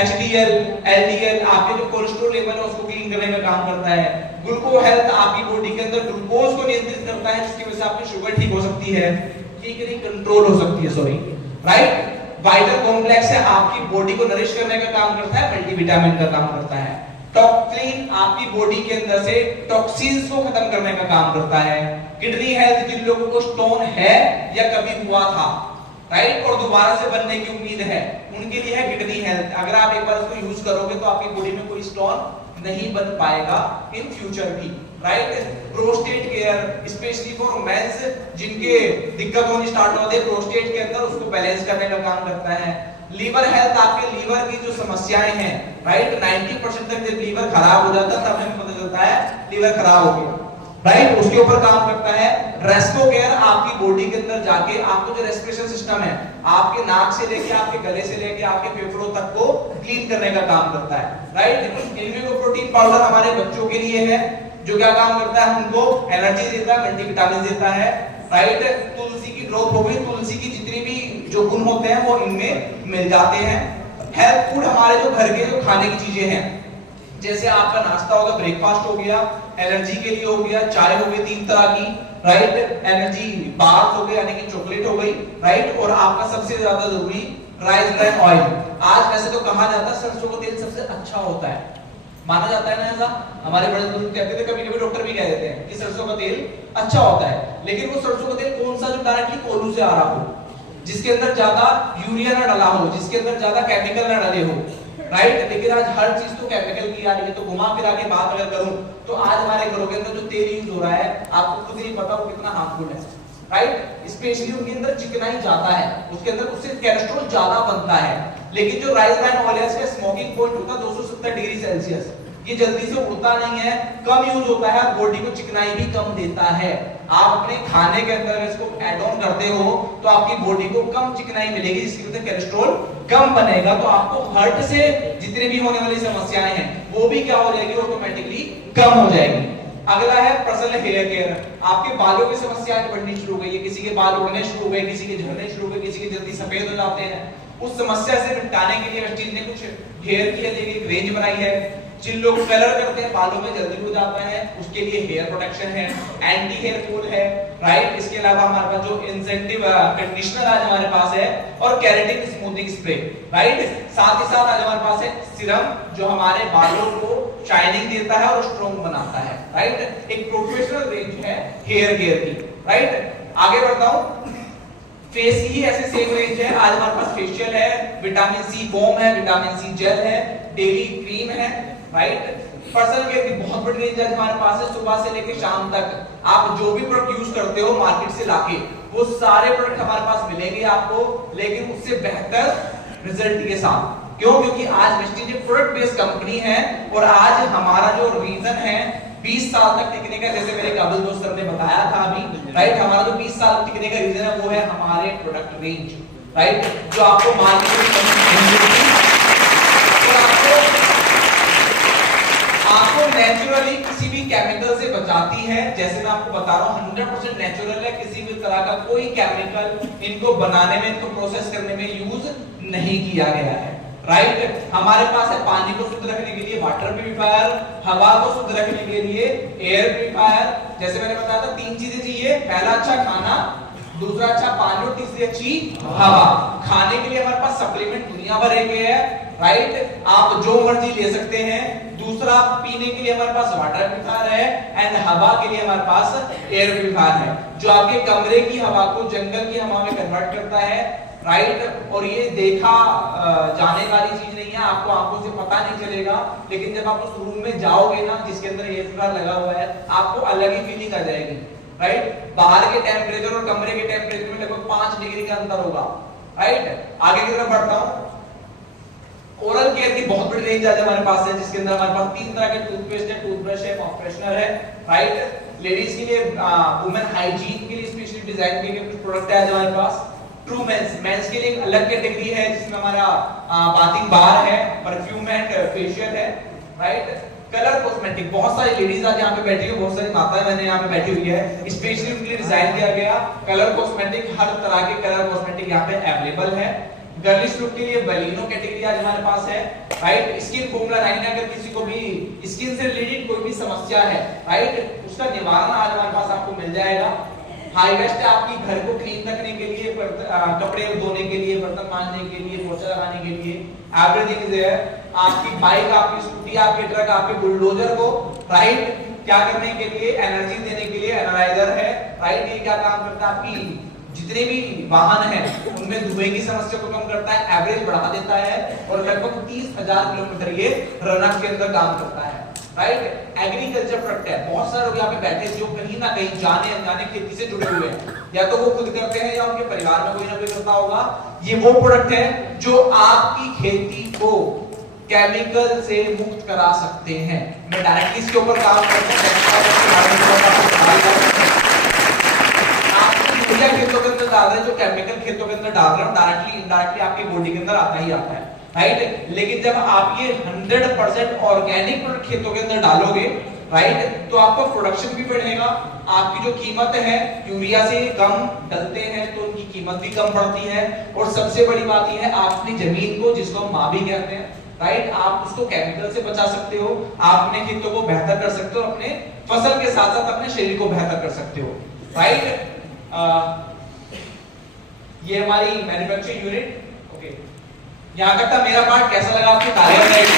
HDL, LDL आपके जो कोलेस्ट्रॉल लेवल है उसको क्लीन करने का काम करता है। ग्लूको हेल्थ आपकी बॉडी के अंदर ग्लूकोज को नियंत्रित करता है, जिसकी वजह से आपकी शुगर ठीक हो सकती है, ठीक नहीं, कंट्रोल हो सकती है, सॉरी, राइट। वाइटल कॉम्प्लेक्स है, आपकी बॉडी को नरिश करने का काम करता है, मल्टीविटामिन का काम करता है। टॉक्सिन आपकी बॉडी के अंदर से टॉक्सिन्स को खत्म करने का काम करता है। किडनी हेल्थ, जिन लोगों को स्टोन है या कभी हुआ था, राइट, और दोबारा से बनने की उम्मीद है, उनके लिए है किडनी हेल्थ। अगर आप एक बार इसको यूज करोगे तो आपकी बॉडी में कोई स्टोन नहीं बन पाएगा इन फ्यूचर भी, right. Prostate care, specially for mens जिनके दिक्कत होनी स्टार्ट होती है प्रोस्टेट के अंदर, उसको बैलेंस करने का काम करता है। लीवर हेल्थ, आपके लीवर की जो समस्याएं हैं, राइट, 90% तक जब लीवर खराब हो जाता है तब हमें पता चलता है लीवर खराब हो गया, राइट, उसके ऊपर काम करता है। रेस्पो केयर, आपकी बॉडी के अंदर जाके आपको जो रेस्पिरेशन सिस्टम है, आपके नाक से लेके आपके गले से लेके आपके फेफड़ों तक को क्लीन करने का काम करता है, राइट। इल्मिको प्रोटीन पाउडर हमारे बच्चों के लिए है, जो क्या काम करता है, उनको एनर्जी देता है, मल्टीविटामिन देता है, राइट। तुलसी की ग्रोथ हो गई, तुलसी की जितनी भी जो गुण होते हैं वो इनमें मिल जाते हैं। हेल्थ फूड, हमारे जो घर के जो खाने की चीजें हैं, जैसे आपका नाश्ता होगा, ब्रेकफास्ट हो गया, एनर्जी के लिए हो गया, चाय हो गई 3 तरह की, राइट, एनर्जी बार्स हो गए यानी कि चॉकलेट हो गई, राइट, और आपका सबसे ज्यादा जरूरी राइस ब्रान ऑयल। आज वैसे तो कहा जाता है सरसों का तेल सबसे अच्छा होता है, माना जाता है ना, ऐसा हमारे बड़े बुजुर्ग कहते थे, कभी-कभी डॉक्टर भी कह देते हैं कि सरसों का तेल अच्छा होता है। लेकिन वो सरसों का तेल कौन सा, जो डायरेक्टली कोल्हू से आ रहा हो, जिसके अंदर ज्यादा यूरिया ना डला हो, जिसके अंदर ज्यादा केमिकल ना डले हो, राइट। लेकिन आज हर चीज तो केमिकल की आ रही है। तो घुमा फिरा के बात अगर करूं तो आज हमारे घरों के अंदर जो तेल यूज हो रहा है, आपको खुद नहीं पता वो कितना हार्मफुल है, राइट। स्पेशली उनके अंदर चिकनाई ज्यादा है, उसके अंदर उससे कोलेस्ट्रॉल ज्यादा बनता है। लेकिन जो राइस ब्रान ऑयल है इसका स्मोकिंग पॉइंट होता है 270 डिग्री सेल्सियस। ये जल्दी से उड़ता नहीं है, कम यूज होता है, बॉडी को चिकनाई भी कम देता है। आप अपने खाने के अंदर इसको ऐड ऑन करते हो तो आपकी बॉडी को कम चिकनाई मिलेगी, जिसकी वजह से कोलेस्ट्रॉल कम बनेगा, तो आपको हार्ट से जितने भी होने वाली समस्याएं हैं वो भी क्या हो जाएगी, ऑटोमेटिकली कम हो जाएगी। अगला है पर्सनल हेयर केयर। आपके बालों की समस्याएं बढ़नी शुरू हो गई है, किसी के बाल उड़ने शुरू हो गए, किसी के झड़ने शुरू हो गए, किसी के जल्दी सफेद हो जाते हैं। उस समस्या से निपटाने के लिए वेस्टीज ने कुछ हेयर केयर की एक रेंज बनाई है। जिन लोग कलर करते हैं, बालों में जल्दी हो जाता है, उसके लिए हेयर प्रोटेक्शन है, एंटी हेयर फॉल है, राइट। इसके अलावा हमारे पास जो इंसेंटिव कंडीशनर आज हमारे पास है, और केराटिन स्मूथनिंग स्प्रे, राइट। साथ ही साथ आज हमारे पास है सीरम, जो हमारे बालों को शाइनिंग देता है और स्ट्रॉन्ग बनाता है, राइट। एक प्रोफेशनल रेंज है हेयर केयर की, राइट। आगे बढ़ता हूं, फेस की ऐसे सेम रेंज है। आज हमारे पास फेशियल है, विटामिन सी फोम है, विटामिन सी जेल है, डेली क्रीम है, राइट। पर्सनल केयर की बहुत बड़ी रेंज है हमारे पास है। सुबह से लेकर शाम तक आप जो भी प्रोडक्ट यूज करते हो मार्केट से लाके, वो सारे प्रोडक्ट हमारे पास मिलेंगे आपको, लेकिन उससे बेहतर रिजल्ट के साथ। क्यों? क्योंकि आज वेस्टीज एक प्रोडक्ट बेस्ड कंपनी है, और आज हमारा जो रीजन है 20 साल तक टिकने का, जैसे मेरे काबिल दोस्त सर ने बताया था अभी, राइट। हमारा जो 20 साल टिकने का रीजन है वो है हमारे प्रोडक्ट रेंज, राइट, जो आपको मार्केट में आपको नेचुरली किसी भी केमिकल से बचाती है। जैसे मैं आपको बता रहा हूं 100% नेचुरल है, किसी भी तरह का कोई केमिकल इनको बनाने में, इनको प्रोसेस करने में यूज नहीं किया गया है, राइट। हमारे पास है पानी को शुद्ध रखने के लिए वाटर प्यूरिफायर, हवा को शुद्ध रखने के लिए एयर प्यूरिफायर। जैसे मैंने बताया था 3 चीजें चाहिए, पहला अच्छा खाना, दूसरा अच्छा पानी, और तीसरी अच्छी हवा। खाने के लिए हमारे पास सप्लीमेंट दुनिया भर के है, राइट, आप जो मर्जी ले सकते हैं। दूसरा पीने के लिए हमारे पास वाटर प्यूरिफायर है, एंड हवा के लिए हमारे पास एयर प्यूरिफायर है, जो आपके कमरे की हवा को जंगल की हवा में कन्वर्ट करता है, राइट। और ये देखा जाने वाली चीज नहीं है, आपको आंखों से पता नहीं चलेगा, लेकिन जब आप उस रूम में जाओगे ना जिसके अंदर एयर प्यूरिफायर लगा हुआ है, आपको अलग ही फीलिंग आ जाएगी, राइट। बाहर के टेम्परेचर और कमरे के टेम्परेचर में लगभग 5 डिग्री का अंतर होगा, राइट। आगे की तरफ बढ़ता हूं। ओरल केयर की बहुत बड़ी रेंज आज हमारे पास है, जिसके अंदर हमारे पास 3 तरह के टूथपेस्ट है, टूथब्रश है, माउथ फ्रेशनर है, राइट। लेडीज के लिए वुमेन हाइजीन के लिए स्पेशली डिजाइन किए गए कुछ प्रोडक्ट है आज हमारे पास। ट्रू मेंस के लिए एक अलग कैटेगरी है, जिसमें हमारा बाथिंग बार है, परफ्यूम एंड फेशियल है, राइट। कलर कॉस्मेटिक, बहुत सारी लेडीज आज यहाँ पे बैठी है, बहुत सारी माताएं मैंने यहाँ पे बैठी हुई है, स्पेशली उनके लिए डिजाइन किया गया कलर कॉस्मेटिक। हर तरह के कलर कॉस्मेटिक यहाँ पे अवेलेबल है। गर्लिश लुक के लिए बलिनो कैटेगरी आज हमारे पास है, राइट। स्किन फॉर्मूला 9, अगर किसी को भी स्किन से रिलेटेड कोई भी समस्या है, राइट, उसका निवारण आज हमारे पास आपको मिल जाएगा। हाई वेस्ट है आपकी घर को क्लीन रखने के लिए, कपड़े धोने के लिए, बर्तन मांजने के लिए, पोछा लगाने के लिए, एवरीथिंग इज देयर। आपकी बाइक, आपकी स्कूटी, आपके ट्रक, आपके बुलडोजर को, राइट, क्या करने के लिए, एनर्जी देने के लिए एनालाइजर है, राइट। ये क्या काम करता है, आपकी जितने भी वाहन हैं उनमें धुएं की समस्या को कम करता है, एवरेज बढ़ा देता है, और लगभग 30,000 किलोमीटर ये रनअप के अंदर काम करता है, राइट। एग्रीकल्चर प्रोडक्ट है, बहुत सारे लोग यहाँ पे बैठे जो कहीं ना कहीं जाने अनजाने खेती से जुड़े हुए हैं, या तो वो खुद करते हैं या उनके परिवार में कोई ना कोई करता होगा। ये वो प्रोडक्ट है जो आपकी खेती को केमिकल से मुक्त करा सकते हैं। मैं डायरेक्टली इसके ऊपर काम करता हूं, खेतों के अंदर डाल रहे हैं, जो केमिकल खेतों के अंदर डाल रहे हैं, डायरेक्टली इनडायरेक्टली आपकी बॉडी के अंदर आता ही आता है, राइट। लेकिन जब आप ये 100% ऑर्गेनिक प्रोडक्ट खेतों के अंदर डालोगे, राइट, तो आपका प्रोडक्शन भी बढ़ेगा, आपकी जो कीमत है, यूरिया से कम डलते हैं तो उनकी कीमत भी कम बढ़ती है, और सबसे बड़ी बात यह है आप अपनी जमीन को, जिसको हम माँ भी कहते हैं, राइट, आप उसको केमिकल से बचा सकते हो, आप अपने खेतों को बेहतर कर सकते हो, अपने फसल के साथ साथ अपने शरीर को बेहतर कर सकते हो, राइट। ये हमारी मैन्युफैक्चरिंग यूनिट, ओके। यहाँ तक था मेरा पार्ट, कैसा लगा आपको? तालियां बजाइए।